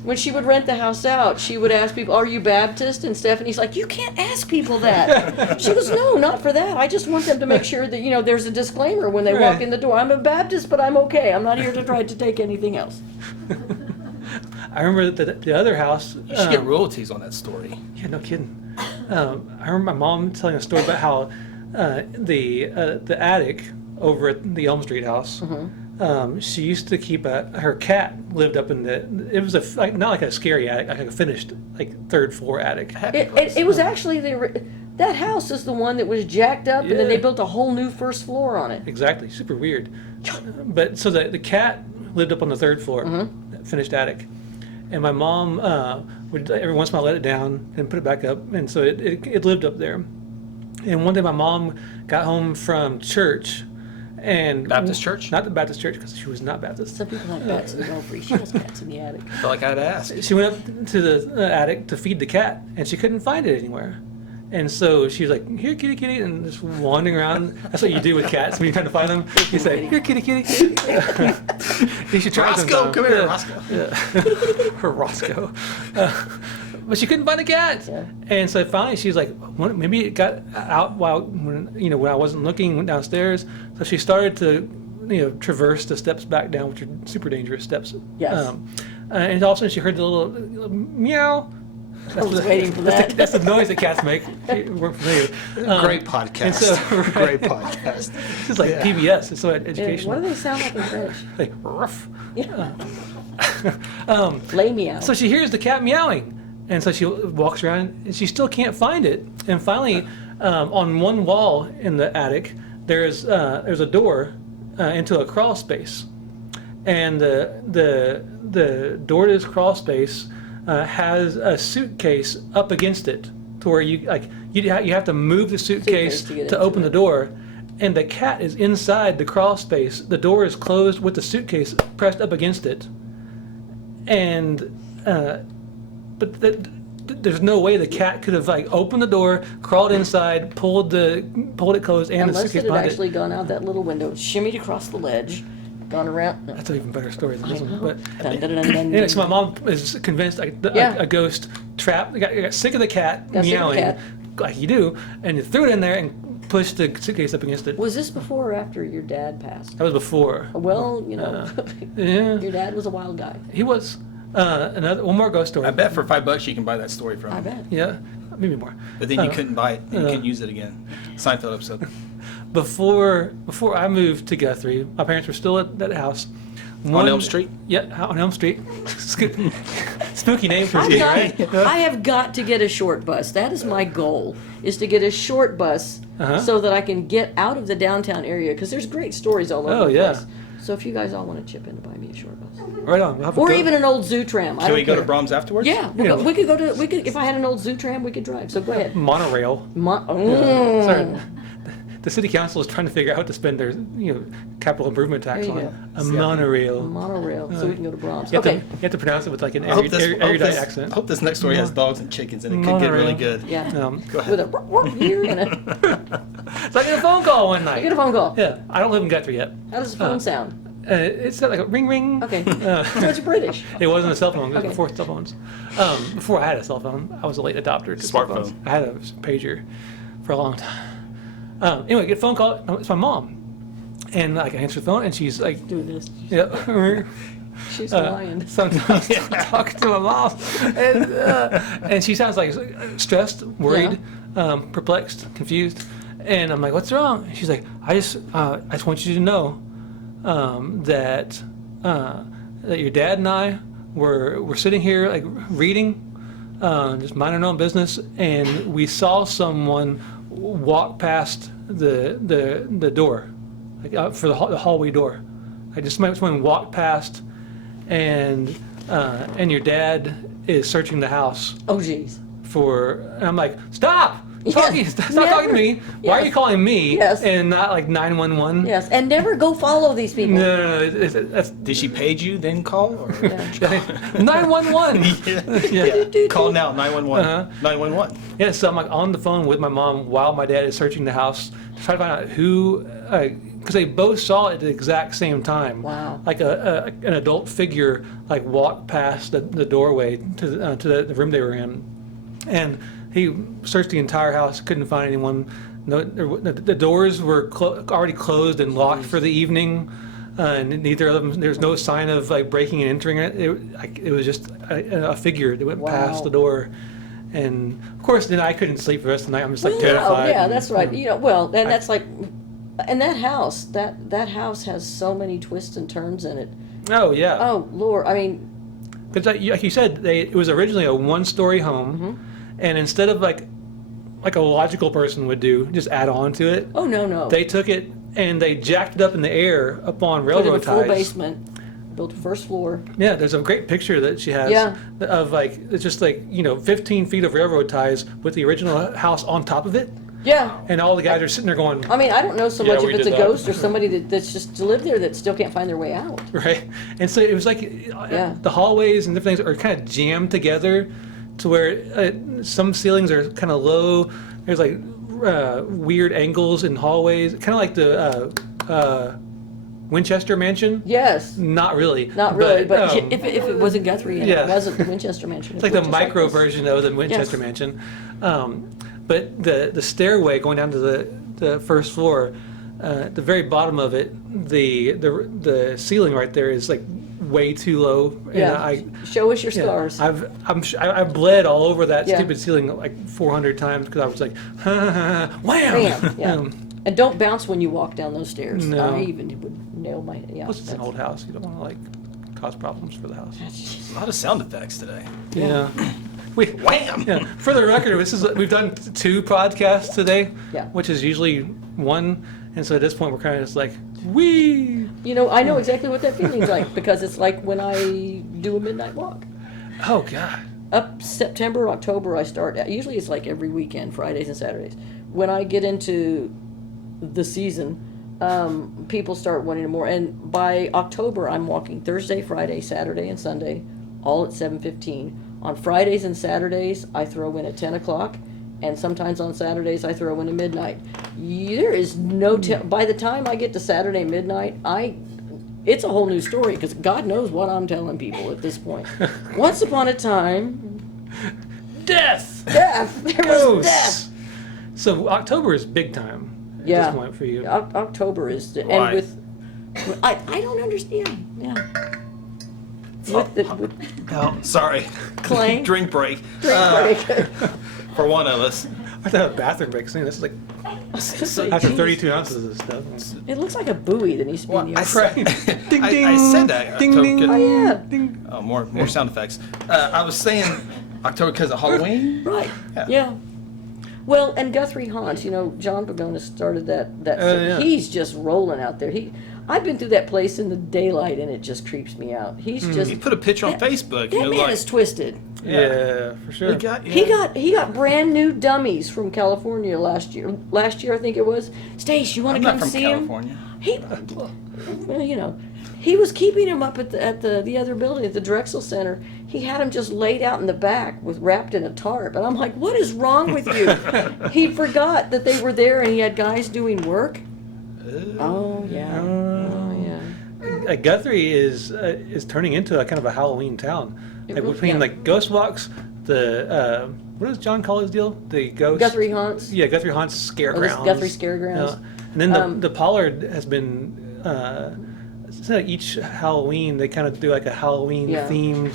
When she would rent the house out, she would ask people, "Are you Baptist?" And Stephanie's like, "You can't ask people that." She goes, "No, not for that. I just want them to make sure that, there's a disclaimer when they walk Right. in the door. I'm a Baptist, but I'm okay. I'm not here to try to take anything else." I remember the other house. You should get royalties on that story. Yeah, no kidding. I remember my mom telling a story about how the attic over at the Elm Street house. She used to keep her cat lived up in it was not like a scary attic, like a finished third floor attic. It was actually that house is the one that was jacked up, and then they Yeah. built a whole new first floor on it. Exactly, super weird. But so the cat lived up on the third floor, that finished attic, and my mom would every once in a while let it down and put it back up, and so it lived up there. And one day my mom got home from church. And Baptist church? Not the Baptist church, because she was not Baptist. Some people have bats in the belfry. She has bats in the attic. Felt like I had to ask. She went up to the attic to feed the cat, and she couldn't find it anywhere. And so she was like, "Here, kitty, kitty," and just wandering around. That's what you do with cats when you're trying to find them. You say, "Here, kitty, kitty." You should try Roscoe, sometime. come here, Yeah. Roscoe. Yeah. Roscoe. But she couldn't find the cat. Yeah. And so finally she was like, maybe it got out when I wasn't looking, went downstairs. So she started to, traverse the steps back down, which are super dangerous steps. Yes. And all of a sudden she heard the little meow. I was waiting for that. That's the noise that cats make. We're familiar. Great podcast. And so, right. Great podcast. This is like PBS. It's so Yeah, educational. what do they sound like in French? Like, ruff. Yeah. Lay me out. So she hears the cat meowing, and so she walks around, and she still can't find it. And finally, on one wall in the attic, there's a door into a crawl space, and the door to this crawl space has a suitcase up against it, to where you have to move the suitcase to get to into open the it. door. And the cat is inside the crawl space. The door is closed with the suitcase pressed up against it. And but there's no way the cat could have opened the door, crawled inside, pulled it closed, and the Unless suitcase it had behind actually it. gone out that little window, shimmied across the ledge, gone around. That's an even better story than this one. But Dun, dun, dun, dun, anyway, so my dun. mom is convinced Yeah. a ghost trapped. Got sick of the cat Got sick of the meowing, cat. like you do, and you threw it in there and pushed the suitcase up against it. Was this before or after your dad passed? That was before. Well, Yeah, your dad was a wild guy. he was. One more ghost story. I bet for $5 you can buy that story from. I bet. Yeah, maybe more. But then you couldn't buy it. And you couldn't use it again. Seinfeld episode. Before I moved to Guthrie, my parents were still at that house. On Elm Street? Yeah, on Elm Street. Spooky name for I've you, got- right? I have got to get a short bus. That is my goal, is to get a short bus so that I can get out of the downtown area, because there's great stories all over Oh, the yeah. place. So if you guys all want to chip in to buy me a short bus. Right on. We'll have a Or go- even an old zoo tram. I Can don't we go to care. Brahms afterwards? Yeah, Yeah. we could go to, if I had an old zoo tram, we could drive. So go ahead. monorail. Sorry. The city council is trying to figure out how to spend their capital improvement tax There you on go. a monorail. Monorail, so we can go to Brahms. You have, Okay. to, you have to pronounce it with like an I hope this, erudite accent. I hope this next story has dogs and chickens and it could get really Monorail. good. Yeah. Go ahead. With a whoop here and a, So I get a phone call one I night. get a phone call. Yeah, I don't live in Guthrie yet. How does the phone sound? It's got like a ring ring. Okay. So it's British. It wasn't a cell phone. It was Okay. before cell phones. Before I had a cell phone, I was a late adopter to cell phones. Smartphone. I had a pager for a long time. Anyway, I get a phone call. It's my mom, and I answer the phone, and she's like, Do this. "Yeah." She's lying. Sometimes I'm talking to my mom, and she sounds like stressed, worried, perplexed, confused, and I'm like, "What's wrong?" And she's like, I just want you to know that your dad and I were sitting here like reading, just minding our own business, and we saw someone walk past the door, like for the hallway door. I just someone walked past, and your dad is searching the house Oh, jeez. and I'm like, stop talking, stop Never. talking to me. Why are Yes. you calling me Yes. and not like 911? Yes, and never go follow these people. No, that's Did she page you then call? Or? Yeah. 911. Yeah. Call now, 911. Uh-huh. 911. Yeah, so I'm like on the phone with my mom while my dad is searching the house to try to find out who, because they both saw it at the exact same time. Wow. Like an adult figure like walked past the doorway to the room they were in, and he searched the entire house, couldn't find anyone. No, the doors were already closed and locked for the evening. And neither of them, there's no sign of like breaking and entering it. It was just a figure that went past Wow. the door. And of course, then I couldn't sleep the rest of the night. I'm just like Well, terrified. yeah, that's right. And that's like, and that house has so many twists and turns in it. Oh yeah. Oh Lord, I mean, Because like you said, it was originally a one-story home, and instead of like a logical person would do, just add on to it, oh no, they took it and they jacked it up in the air up on put in a railroad full ties. basement, built a first floor. Yeah, there's a great picture that she has Yeah. of like it's just like 15 feet of railroad ties with the original house on top of it, Yeah. and all the guys are sitting there going, I mean, I don't know so Yeah, much if we it's a did that. ghost or somebody that's just lived there that still can't find their way out. right? And so it was like the hallways and different things are kind of jammed together to where some ceilings are kind of low, There's like weird angles in hallways, kind of like the Winchester Mansion. Yes. Not really. Not really, but if it wasn't Guthrie and yeah. it wasn't the Winchester Mansion. It's like the just micro this. version of the Winchester Yes. Mansion. But the stairway going down to the first floor, at the very bottom of it, the ceiling right there is like way too low. Yeah. And Show us your scars. I've bled all over that Yeah. stupid ceiling like 400 times because I was like, wham! Bam, yeah. And don't bounce when you walk down those stairs. No. I even would nail my, yeah. Plus, it's an that's- old house. You don't want to like cause problems for the house. A lot of sound effects today. Yeah. Wham! Yeah. For the record, we've done 2 podcasts today, Yeah. which is usually 1, and so at this point we're kind of just like, wee. You know, I know exactly what that feeling's like because it's like when I do a midnight walk. Oh God. Up September, October, I start. Usually it's like every weekend, Fridays and Saturdays. When I get into the season, people start wanting more. And by October, I'm walking Thursday, Friday, Saturday, and Sunday, all at 7:15. On Fridays and Saturdays, I throw in at 10 o'clock. And sometimes on Saturdays, I throw in at midnight. There is no by the time I get to Saturday midnight, it's a whole new story because God knows what I'm telling people at this point. Once upon a time, Death. there was Ghosts. death. So October is big time at Yeah. this point for you. October is, Why? and I don't understand. Yeah. With Oh, sorry. Clang. Drink break. break. For one of us. I have to have a bathroom break soon. This is like So, after 32 ounces of this stuff. It looks like a buoy that needs to be well, in the I, ocean. said, Ding, I ding. said that. Ding, October ding. could- Oh yeah, Ding. Oh, more sound effects. I was saying October because of Halloween. right. Yeah. Yeah. Well, and Guthrie Haunts, John Pagona started that. Yeah. He's just rolling out there. I've been through that place in the daylight, and it just creeps me out. He's just He put a picture on that- Facebook. that man like, is twisted. Yeah, for sure. He got brand new dummies from California last year. Last year, I think it was. Stace, you want I'm to not come from see California. him? Well, he was keeping him up at the other building at the Drexel Center. He had him just laid out in the back wrapped in a tarp, and I'm like, what is wrong with you? He forgot that they were there, and he had guys doing work. Oh yeah, Guthrie is turning into a kind of a Halloween town. It Like really- between yeah. like ghost walks, the what does John call his deal? The ghost. Guthrie Haunts. Yeah, Guthrie Haunts scare Oh, this grounds. Guthrie scare grounds. And then the Pollard has been. So each Halloween they kind of do like a Halloween Yeah. themed.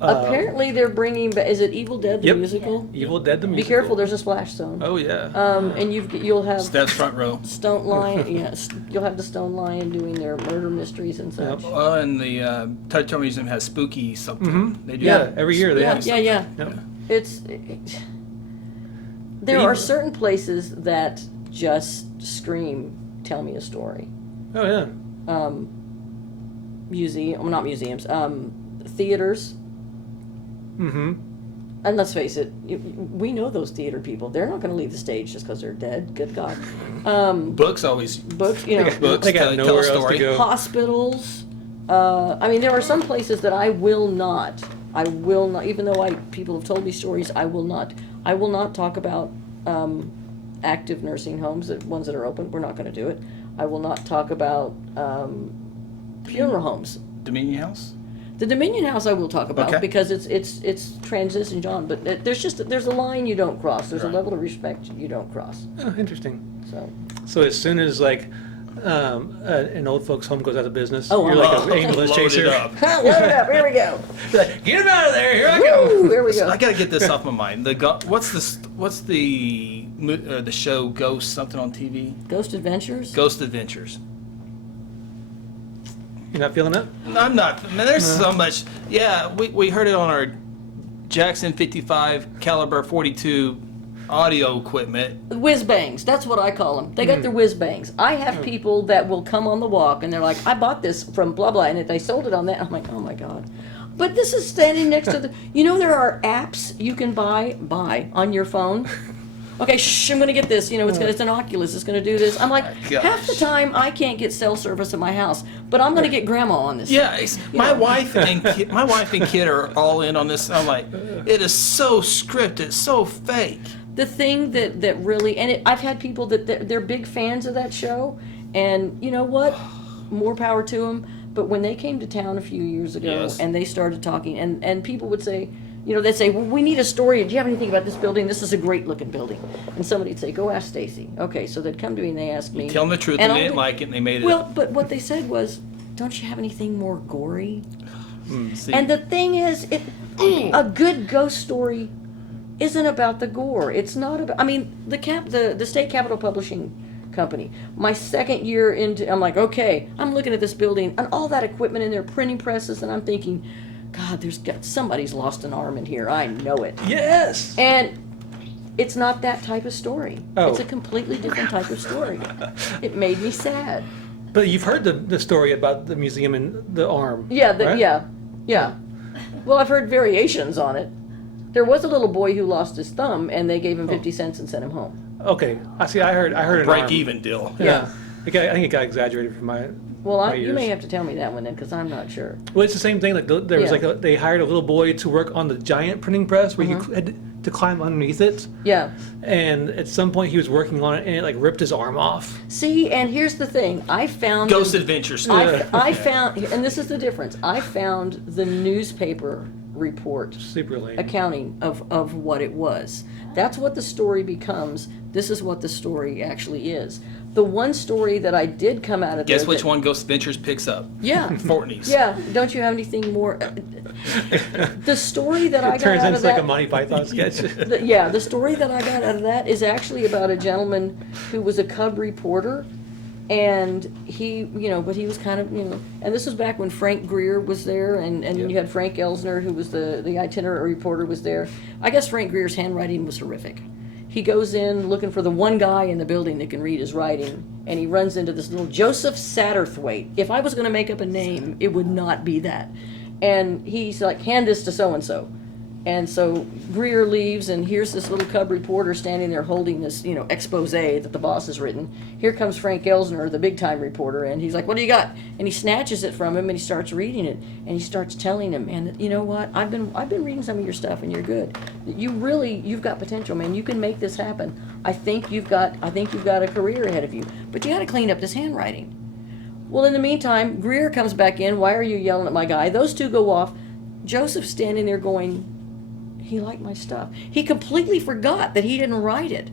Apparently, they're bringing. Is it Evil Dead the Yep. musical? Evil Dead the Be musical. careful. There's a splash zone. Oh yeah. And you'll have Steps front row. Stone Lion. Yes, you'll have the Stone Lion doing their murder mysteries and such. Yep. Oh, and the Touch Museum has spooky something. Mhm. They do. Yeah, every year they Yeah, have. yeah, yeah. Yep. There Evil- are certain places that just scream, "Tell me a story." Oh yeah. Not museums. Theaters. Mm-hmm. And let's face it, we know those theater people. They're not going to leave the stage just because they're dead. Good God. Books always. Books, Books They got tell a nowhere else story. to go. hospitals. There are some places that I will not, even though people have told me stories, I will not talk about active nursing homes, the ones that are open. We're not going to do it. I will not talk about funeral homes. Dominion House. The Dominion House I will talk about Okay. because it's transitioned on, but there's a line you don't cross. There's Right. a level of respect you don't cross. Oh, interesting. So So as soon as like an old folks home goes out of business, Oh, you're like oh. an ambulance Load chaser. it up. load it up. Here we go. Like, get him out of there! Here I go. Woo, here we go. I gotta get this off my mind. What's the show Ghost something on TV? Ghost Adventures. Ghost Adventures. You're not feeling it? I'm not. Man, there's so much. Yeah, we heard it on our Jackson 55 caliber 42 audio equipment. Whiz bangs. That's what I call them. They got their whiz bangs. I have people that will come on the walk and they're like, I bought this from blah blah, and if they sold it on that, I'm like, oh my god. But this is standing next to the. There are apps you can buy on your phone. Okay, I'm gonna get this. It's an Oculus. It's gonna do this. I'm like, Gosh. half the time I can't get cell service at my house, but I'm gonna get grandma on this. Yeah, my wife and kid are all in on this. I'm like, it is so scripted, so fake. The thing that really, and I've had people that they're big fans of that show, and you know what? More power to them. But when they came to town a few years ago Yes. and they started talking, and people would say, they'd say, well, we need a story. Do you have anything about this building? This is a great looking building. And somebody'd say, go ask Stacey. Okay, so they'd come to me and they ask me. Tell them the truth, and they I'll didn't go- like it, and they made it Well, up. but what they said was, don't you have anything more gory? See, And the thing is, a good ghost story isn't about the gore. It's not about. I mean, the State Capitol Publishing Company. My second year into, I'm like, okay, I'm looking at this building and all that equipment in there, printing presses, and I'm thinking, God, somebody's lost an arm in here. I know it. Yes. And it's not that type of story. Oh. It's a completely different type of story. It made me sad. But you've heard the story about the museum and the arm. Yeah, right? yeah. Well, I've heard variations on it. There was a little boy who lost his thumb, and they gave him 50 cents and sent him home. Okay. I see. I heard an break arm. even deal. Yeah. I think it got exaggerated from my. Well, my you ears. may have to tell me that one then, because I'm not sure. Well, it's the same thing. Like there was Yeah. they hired a little boy to work on the giant printing press where you had to climb underneath it, Yeah. and at some point he was working on it and it like ripped his arm off. See, and here's the thing. I found... Ghost Adventure story. I found, and this is the difference, I found the newspaper report Super lame. accounting of what it was. That's what the story becomes. This is what the story actually is. The one story that I did come out of Guess there which that- one Ghost Adventures picks up? Yeah. Fortney's. Yeah. Don't you have anything more? The story that I It got turns out into of like that... a Monty Python sketch. The story that I got out of that is actually about a gentleman who was a cub reporter, and he, but he was kind of, and this was back when Frank Greer was there, and Yep. you had Frank Elsner, who was the itinerant reporter, was there. I guess Frank Greer's handwriting was horrific. He goes in looking for the one guy in the building that can read his writing, and he runs into this little Joseph Satterthwaite. If I was going to make up a name, it would not be that. And he's like, hand this to so-and-so. And so Greer leaves, and here's this little cub reporter standing there holding this, expose that the boss has written. Here comes Frank Elsner, the big-time reporter, and he's like, what do you got? And he snatches it from him, and he starts reading it. And he starts telling him, man, you know what? I've been reading some of your stuff, and you're good. You've got potential, man. You can make this happen. I think you've got a career ahead of you. But you got to clean up this handwriting. Well, in the meantime, Greer comes back in. Why are you yelling at my guy? Those two go off. Joseph's standing there going, he liked my stuff. He completely forgot that he didn't write it.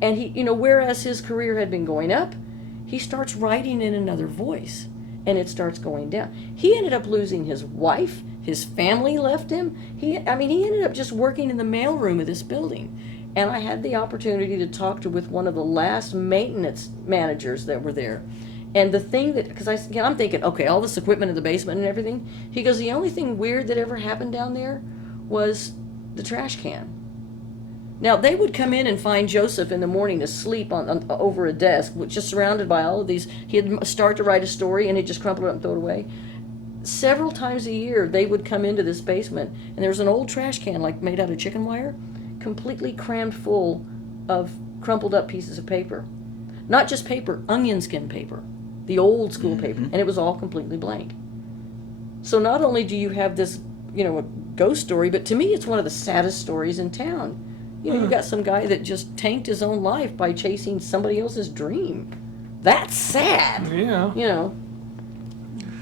And he, whereas his career had been going up, he starts writing in another voice, and it starts going down. He ended up losing his wife. His family left him. He ended up just working in the mailroom of this building. And I had the opportunity to talk with one of the last maintenance managers that were there. And the thing that, because I'm thinking, okay, all this equipment in the basement and everything. He goes, the only thing weird that ever happened down there was the trash can. Now, they would come in and find Joseph in the morning asleep on over a desk, just surrounded by all of these. He'd start to write a story, and he'd just crumple it up and throw it away. Several times a year, they would come into this basement, and there was an old trash can, like made out of chicken wire, completely crammed full of crumpled up pieces of paper. Not just paper, onion skin paper, the old school paper, and it was all completely blank. So not only do you have this, a ghost story, but to me it's one of the saddest stories in town. You've got some guy that just tanked his own life by chasing somebody else's dream. That's sad. Yeah.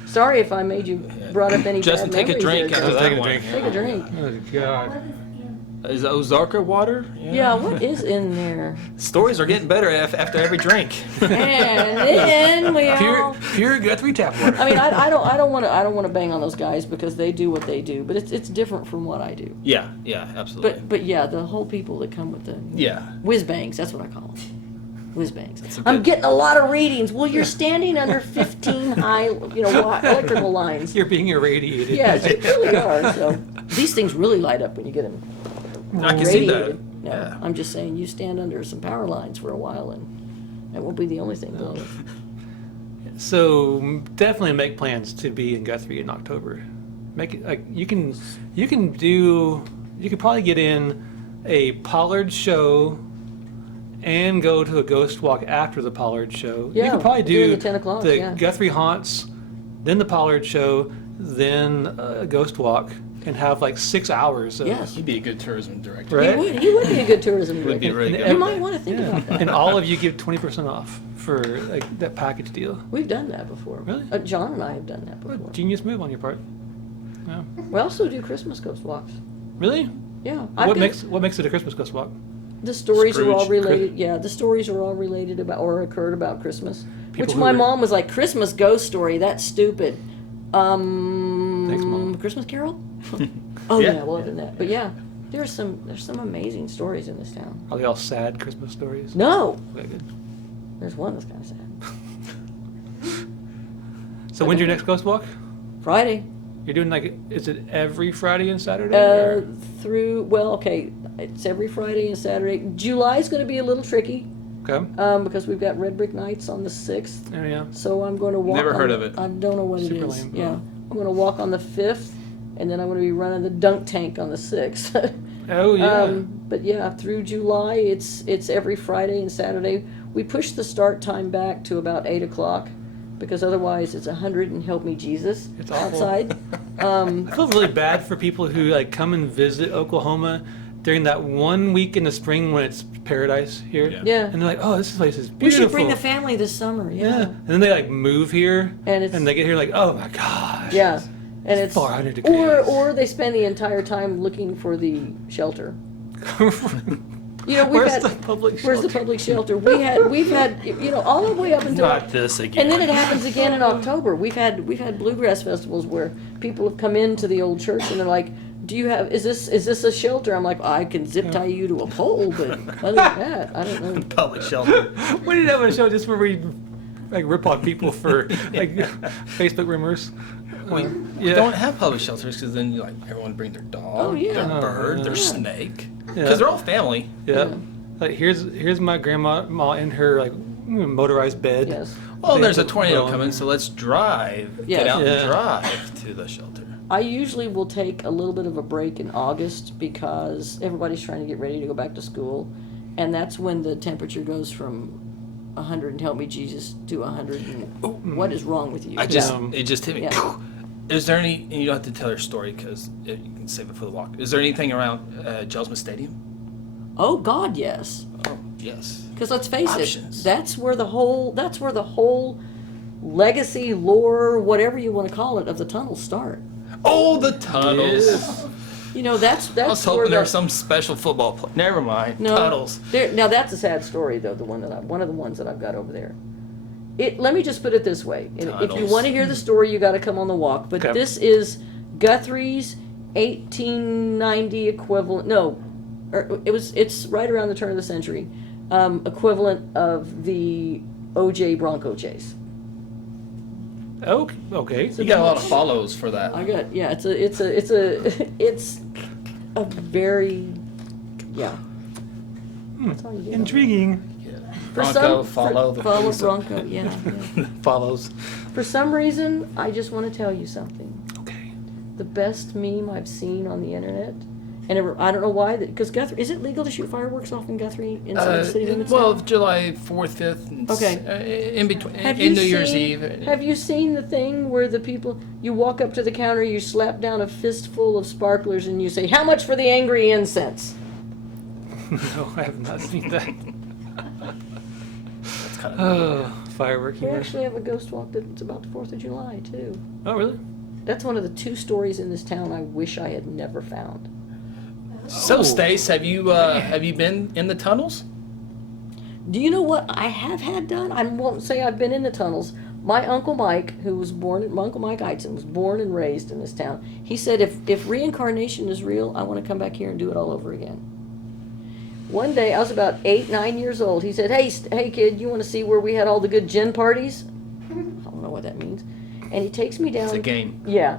Sorry if I made you brought up any Justin, bad take a memories drink there, after Take that a one. drink. Take a drink. Oh God. Is it Ozarka water? Yeah, what is in there? Stories are getting better after every drink. And then we all... Pure Guthrie tap water. I mean, I don't want to bang on those guys because they do what they do, but it's different from what I do. Yeah, absolutely. But yeah, the whole people that come with the yeah. whiz bangs, that's what I call them. Whiz bangs. a I'm good- getting a lot of readings. Well, you're standing under 15 high, electrical lines. You're being irradiated. Yes, you really are. So these things really light up when you get them I can see that. radiated. No, Yeah. I'm just saying you stand under some power lines for a while, and that won't be the only thing glowing. So definitely make plans to be in Guthrie in October. Make it like you can probably get in a Pollard show and go to a ghost walk after the Pollard show. You Yeah, could probably doing do the 10 o'clock, the yeah. Guthrie haunts, then the Pollard show, then a ghost walk. and have like 6 hours. Of, Yes. He'd be a good tourism director. Right? He would be a good tourism Would be director. really And good. You might want to think about that. And all of you give 20% off for like that package deal. We've done that before. Really? John and I have done that What before. a genius move on your part. Yeah. We also do Christmas ghost walks. Really? Yeah. What makes it a Christmas ghost walk? The stories are all Scrooge. related. Yeah, the stories are all related about or occurred about Christmas. People Which who my were- mom was like, Christmas ghost story. That's stupid. Thanks, Mom. Christmas Carol. Oh Yeah. yeah, well I've done that. But yeah, there's some amazing stories in this town. Are they all sad Christmas stories? No, Okay, good. there's one that's kind of sad. So when's your next ghost walk? Friday. You're doing like, is it every Friday and Saturday? or- It's every Friday and Saturday. July's going to be a little tricky Okay. because we've got Red Brick Nights on the 6th. Oh, yeah. So I'm going to walk. Never on heard the- of it. I don't know what Super it is. lame. Yeah, I'm going to walk on the 5th, and then I'm going to be running the dunk tank on the 6th. Oh, yeah. But yeah, through July, it's every Friday and Saturday. We push the start time back to about 8 o'clock because otherwise it's 100 and help me Jesus It's awful. outside. I feel really bad for people who like come and visit Oklahoma during that 1 week in the spring when it's paradise here. Yeah. Yeah. And they're like, oh, this place is We beautiful. should bring the family this summer. Yeah. Yeah. And then they like move here And it's- they get here like, oh my gosh. Yeah. And it's 400 degrees. or they spend the entire time looking for the shelter. You know, Where's the public Where's the shelter? public shelter? We've had all the way up until Not this again. and then it happens again in October. We've had bluegrass festivals where people have come into the old church and they're like, "Do you have is this a shelter?" I'm like, "I can zip tie you to a pole, but other than that, I don't know." Public shelter. We didn't have a show just where we like rip on people for like Facebook rumors. We Yeah. don't have public shelters because then you like everyone bring their dog, Oh, yeah. their Oh, bird, their yeah. snake, Yeah. because they're all family. Yeah. Like here's my grandma in her like motorized bed. Yes. Well, They there's a have tornado well, coming, so let's drive. Yes. Get out Yeah. and drive to the shelter. I usually will take a little bit of a break in August because everybody's trying to get ready to go back to school, and that's when the temperature goes from 100 and help me Jesus to 100 and what is wrong with you? I just Yeah. it just hit me. Yeah. Is there any? And you don't have to tell your story because you can save it for the walk. Is there anything around Jelsma Stadium? Oh God, yes. Oh yes. Because let's face Options. it, that's where the whole legacy, lore, whatever you want to call it, of the tunnels start. Oh, the tunnels. Yeah. You know, that's I was where hoping there the, was some special football play. Never mind. no, Tunnels. Now that's a sad story though. One of the ones that I've got over there. Let me just put it this way: and if you Tunnels. want to hear the story, you got to come on the walk. But Okay. this is Guthrie's 1890 equivalent. No, it's right around the turn of the century, equivalent of the OJ Bronco chase. Okay. You got a lot of follows for that. I got it's a very yeah. That's all you get on Intriguing. Yeah. For Bronco, some- follow the follow police. Bronco, yeah. Follows. For some reason, I just want to tell you something. Okay. The best meme I've seen on the internet, and I don't know why, because Guthrie, is it legal to shoot fireworks off in Guthrie inside the city limits? Well, now? July 4th, 5th, and Okay. in between, Have in you New Year's seen- Eve. Have you seen the thing where the people, you walk up to the counter, you slap down a fistful of sparklers, and you say, "How much for the angry incense?" No, I have not seen that. That's kind of Oh, firework We humor. actually have a ghost walk that's about the 4th of July, too. Oh, really? That's one of the 2 stories in this town I wish I had never found. So, Stace, have you been in the tunnels? Do you know what I have had done? I won't say I've been in the tunnels. My Uncle Mike, my Uncle Mike Eitzen, was born and raised in this town. He said, if reincarnation is real, I want to come back here and do it all over again. One day, I was about 8, 9 years old. He said, hey kid, you want to see where we had all the good gin parties? I don't know what that means. And he takes me down. It's a game. Yeah.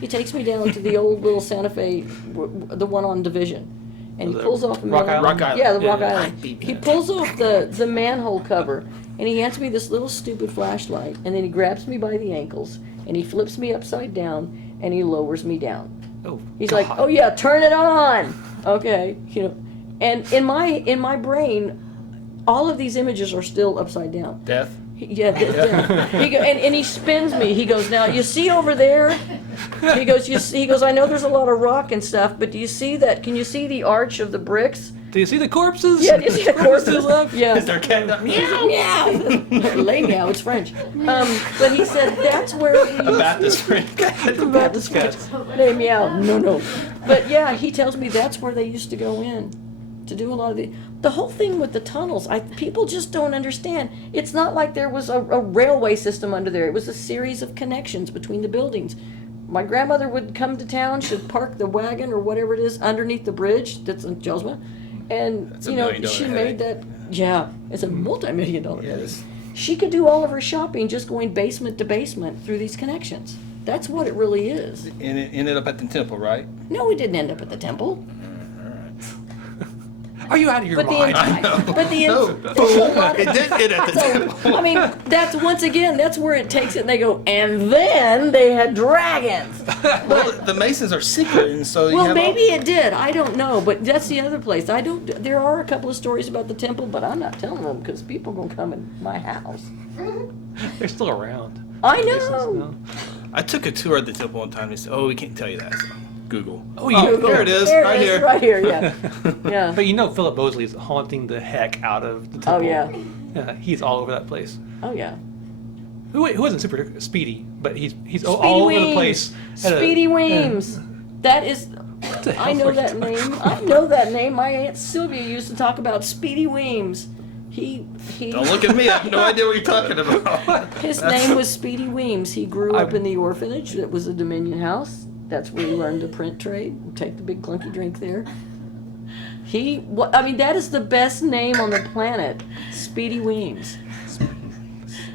He takes me down to the old little Santa Fe, the one on Division. And he The pulls off a Rock manhole- Island? Rock Island. Yeah, the Rock Yeah. Island. He pulls off the manhole cover, and he hands me this little stupid flashlight, and then he grabs me by the ankles, and he flips me upside down, and he lowers me down. Oh. He's God. like, "Oh yeah, turn it on." Okay, and in my brain, all of these images are still upside down. Death. Yeah, and he spins me. He goes, now you see over there. He goes, he goes. I know there's a lot of rock and stuff, but do you see that? Can you see the arch of the bricks? Do you see the corpses? Yeah, do you see the corpses? Yeah. Is there a cat? Meow. Meow. Lay meow. It's French. But he said that's where we. A Baptist friend. Baptist French. Lay meow. No. But yeah, he tells me that's where they used to go in to do a lot of the whole thing with the tunnels. People just don't understand. It's not like there was a railway system under there. It was a series of connections between the buildings. My grandmother would come to town. She'd park the wagon or whatever it is underneath the bridge that's in Josma, and That's a $1 million she headache. made that. Yeah, it's a multi-million-dollar headache. Yes. She could do all of her shopping just going basement to basement through these connections. That's what it really is. And it ended up at the temple, right? No, it didn't end up at the temple. Are you out of your But mind? It did get at the temple. I mean, that's once again, that's where it takes it, and they go, and then they had dragons. Well, the Masons are secret, and so you Well, have maybe it did. I don't know, but that's the other place. There are a couple of stories about the temple, but I'm not telling them because people gonna come in my house. They're still around. I Masons, know. no. I took a tour at the temple one time. They said, "Oh, we can't tell you that." So, Google. Oh, Google. Here it is, There right it is, here. right here, yeah. Yeah. But Philip Mosley is haunting the heck out of the temple. Oh, yeah. Yeah, he's all over that place. Oh, yeah. Who wasn't super speedy, but he's Speedy all over the Weems. place. At a- Speedy Weems. That is, the hell I know are you that talking name. I know that name. My Aunt Sylvia used to talk about Speedy Weems. He Don't look at me. I have no idea what you're talking about. His name was Speedy Weems. He grew up in the orphanage that was a Dominion house. That's where he learned the print trade. Take the big clunky drink there. That is the best name on the planet. Speedy Weems.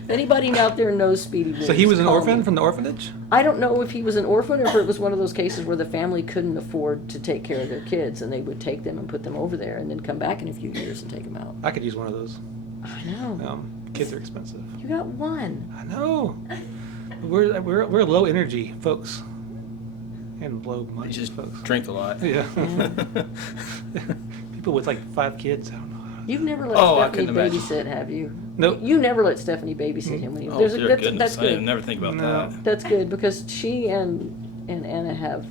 If anybody out there knows Speedy Weems. So he was an call orphan me. from the orphanage? I don't know if he was an orphan or if it was one of those cases where the family couldn't afford to take care of their kids and they would take them and put them over there and then come back in a few years and take them out. I could use one of those. I know. Kids are expensive. You got one. I know. We're low energy folks. And low money You just folks. drink a lot. Yeah. People with like 5 kids, I don't know. You've never let Oh, I Stephanie couldn't imagine. babysit, have you? Nope. You never let Stephanie babysit him when he Oh, there's dear that's goodness. I good. didn't never think about No. that. That's good because she and Anna have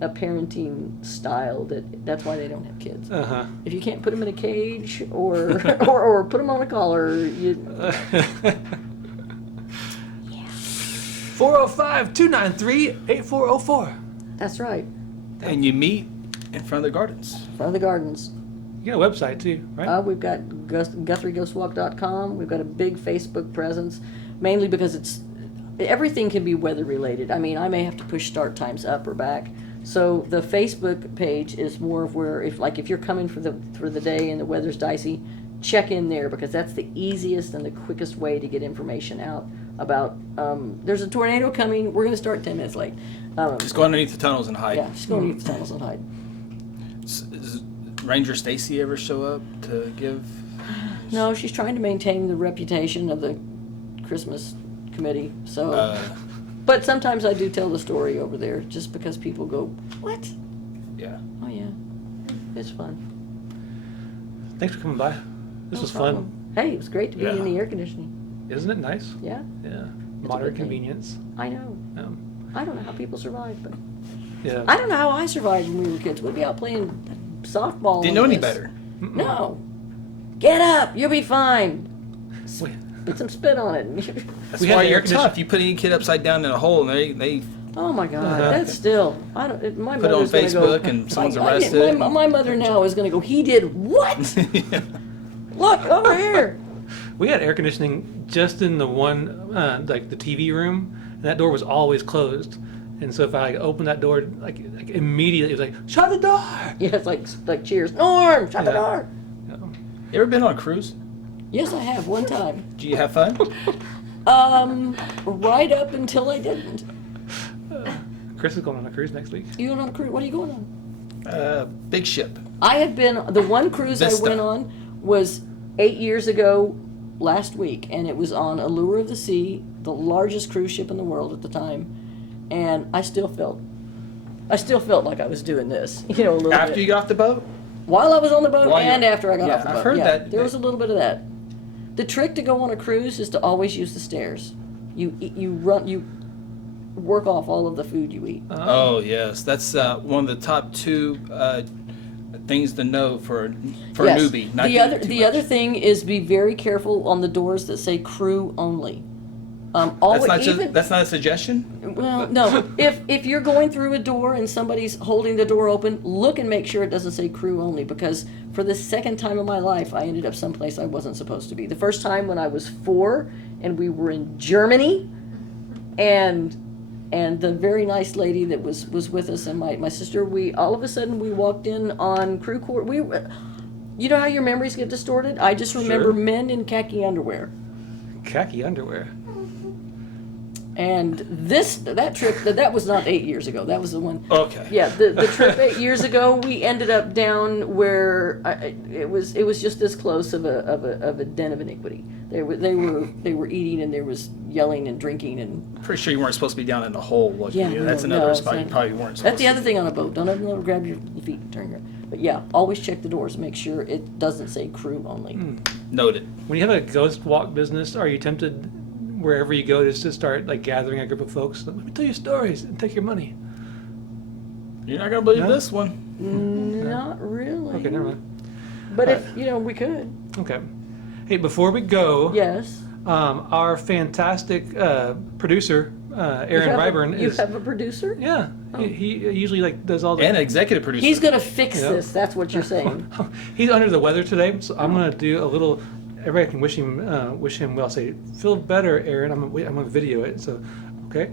a parenting style that's why they don't have kids. Uh-huh. If you can't put them in a cage or or put them on a collar, you 405-293-8404. that's right. And you meet in front of the gardens. Front of the gardens. You got a website too, right? We've got GuthrieGhostWalk.com. We've got a big Facebook presence, mainly because everything can be weather related. I mean, I may have to push start times up or back. So the Facebook page is more of where if you're coming for the day and the weather's dicey, check in there because that's the easiest and the quickest way to get information out about there's a tornado coming. We're going to start 10 minutes late. Just go underneath the tunnels and hide. Yeah, just go underneath the tunnels and hide. Does Ranger Stacey ever show up to give? No, she's trying to maintain the reputation of the Christmas committee. So, but sometimes I do tell the story over there, just because people go, "What? Yeah. Oh yeah, it's fun." Thanks for coming by. This No was problem. Hey, it was great to be Yeah. in the air conditioning. fun. Isn't it nice? Yeah, Yeah. a Modern good thing. convenience. I know. I don't know how people survive, but Yeah. I don't know how I survived when we were kids. We'd be out playing softball. Didn't and know any this. better. No. Get up. You'll be fine. Wait. Put some spit on it. That's We had why the you're air condition- tough. You put any kid upside down in a hole, and they Oh my God, Uh-huh. that's still. I don't. My put it on mother's gonna go, Facebook and someone's my- arrested. My mother now is going to go. He did what? Look over here. We had air conditioning just in the one, like the TV room, and that door was always closed. And so if I opened that door, like immediately, it was like, shut the door! Yeah, it's like cheers. Norm, shut the Yeah. door. You ever been on a cruise? Yes, I have one time. Did you have fun? Right up until I didn't. Chris is going on a cruise next week. You going on a cruise? What are you going on? Big ship. I have been. The one cruise Vista. I went on was 8 years ago, last week, and it was on Allure of the Sea, the largest cruise ship in the world at the time, and I still felt like I was doing this, a little After bit. you got off the boat? While I was on the boat While you- and after I got Yeah, off the I've boat. heard yeah, that. there was a little bit of that. The trick to go on a cruise is to always use the stairs. You work off all of the food you eat. Oh yes, that's one of the top two things to know for a newbie. Not The getting other too the much. other thing is be very careful on the doors that say crew only. That's not a suggestion. Well, no. If you're going through a door and somebody's holding the door open, look and make sure it doesn't say crew only, because for the second time in my life, I ended up someplace I wasn't supposed to be. The first time when I was 4 and we were in Germany, and the very nice lady that was with us and my sister, we all of a sudden we walked in on crew court. You know how your memories get distorted? I just remember Sure. men in khaki underwear. Khaki underwear. And that trip, that was not 8 years ago. That was the one. Okay. Yeah, the trip 8 years ago, we ended up down where it was just this close of a den of iniquity. They were eating, and there was yelling and drinking, and Pretty sure you weren't supposed to be down in the hole looking. Yeah, That's no, another no, spot you it's- probably weren't supposed that's the to. other thing on a boat. Don't ever grab your feet and turn around. But yeah, always check the doors. Make sure it doesn't say crew only. Noted. When you have a ghost walk business, are you tempted wherever you go just to start like gathering a group of folks? Let me tell you stories and take your money. You're not gonna believe No? this one. Not really. Okay, never mind. But if we could. Okay. Hey, before we go, Yes. our fantastic producer, Aaron Ryburn, You is have a producer? yeah. He usually like does all the. And executive producer. He's gonna fix Yeah. this. That's what you're saying. He's under the weather today, so I'm gonna do a little. Everybody can wish him well. Say, feel better, Aaron. I'm gonna video it. So, okay.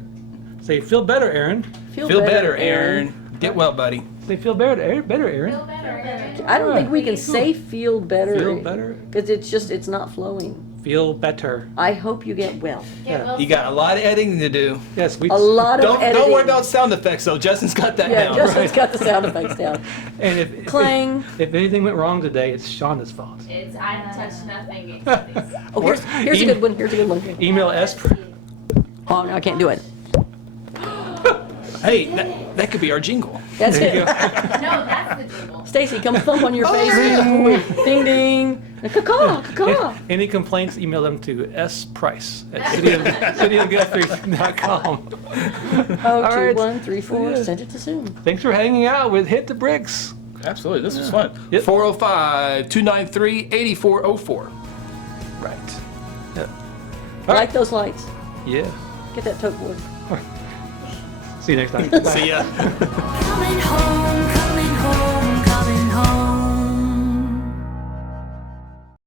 Say, feel better, Aaron. Feel better, Aaron. Get well, buddy. Say, feel better, Aaron. Better, Aaron. Feel better. I don't think we can say feel better. Feel better. Because it's not flowing. Feel better. I hope you get well. Get well You got a lot of editing to do. Yes, we. A lot of Don't editing. worry about sound effects though. Justin's got that Yeah, down. Justin's got the sound effects down. And if Clang. if anything went wrong today, it's Shonda's fault. I touched nothing. It's Oh, here's a good one. Here's a good one. Email S. Oh, no, I can't do it. Hey, that could be our jingle. That's There you it. go. No, that's the jingle. Stacy, come thump on your face. Ding ding. Caw caw. Any complaints, email them to sprice@cityofguthrie.com. Oh, All right. 2134. Yeah. Send it to Zoom. Thanks for hanging out with Hit the Bricks. Absolutely, this was fun. Yep. 405-293-8404. Right. Yeah. Light those lights. Yeah. Get that tote board. See you next time. See ya. Coming home.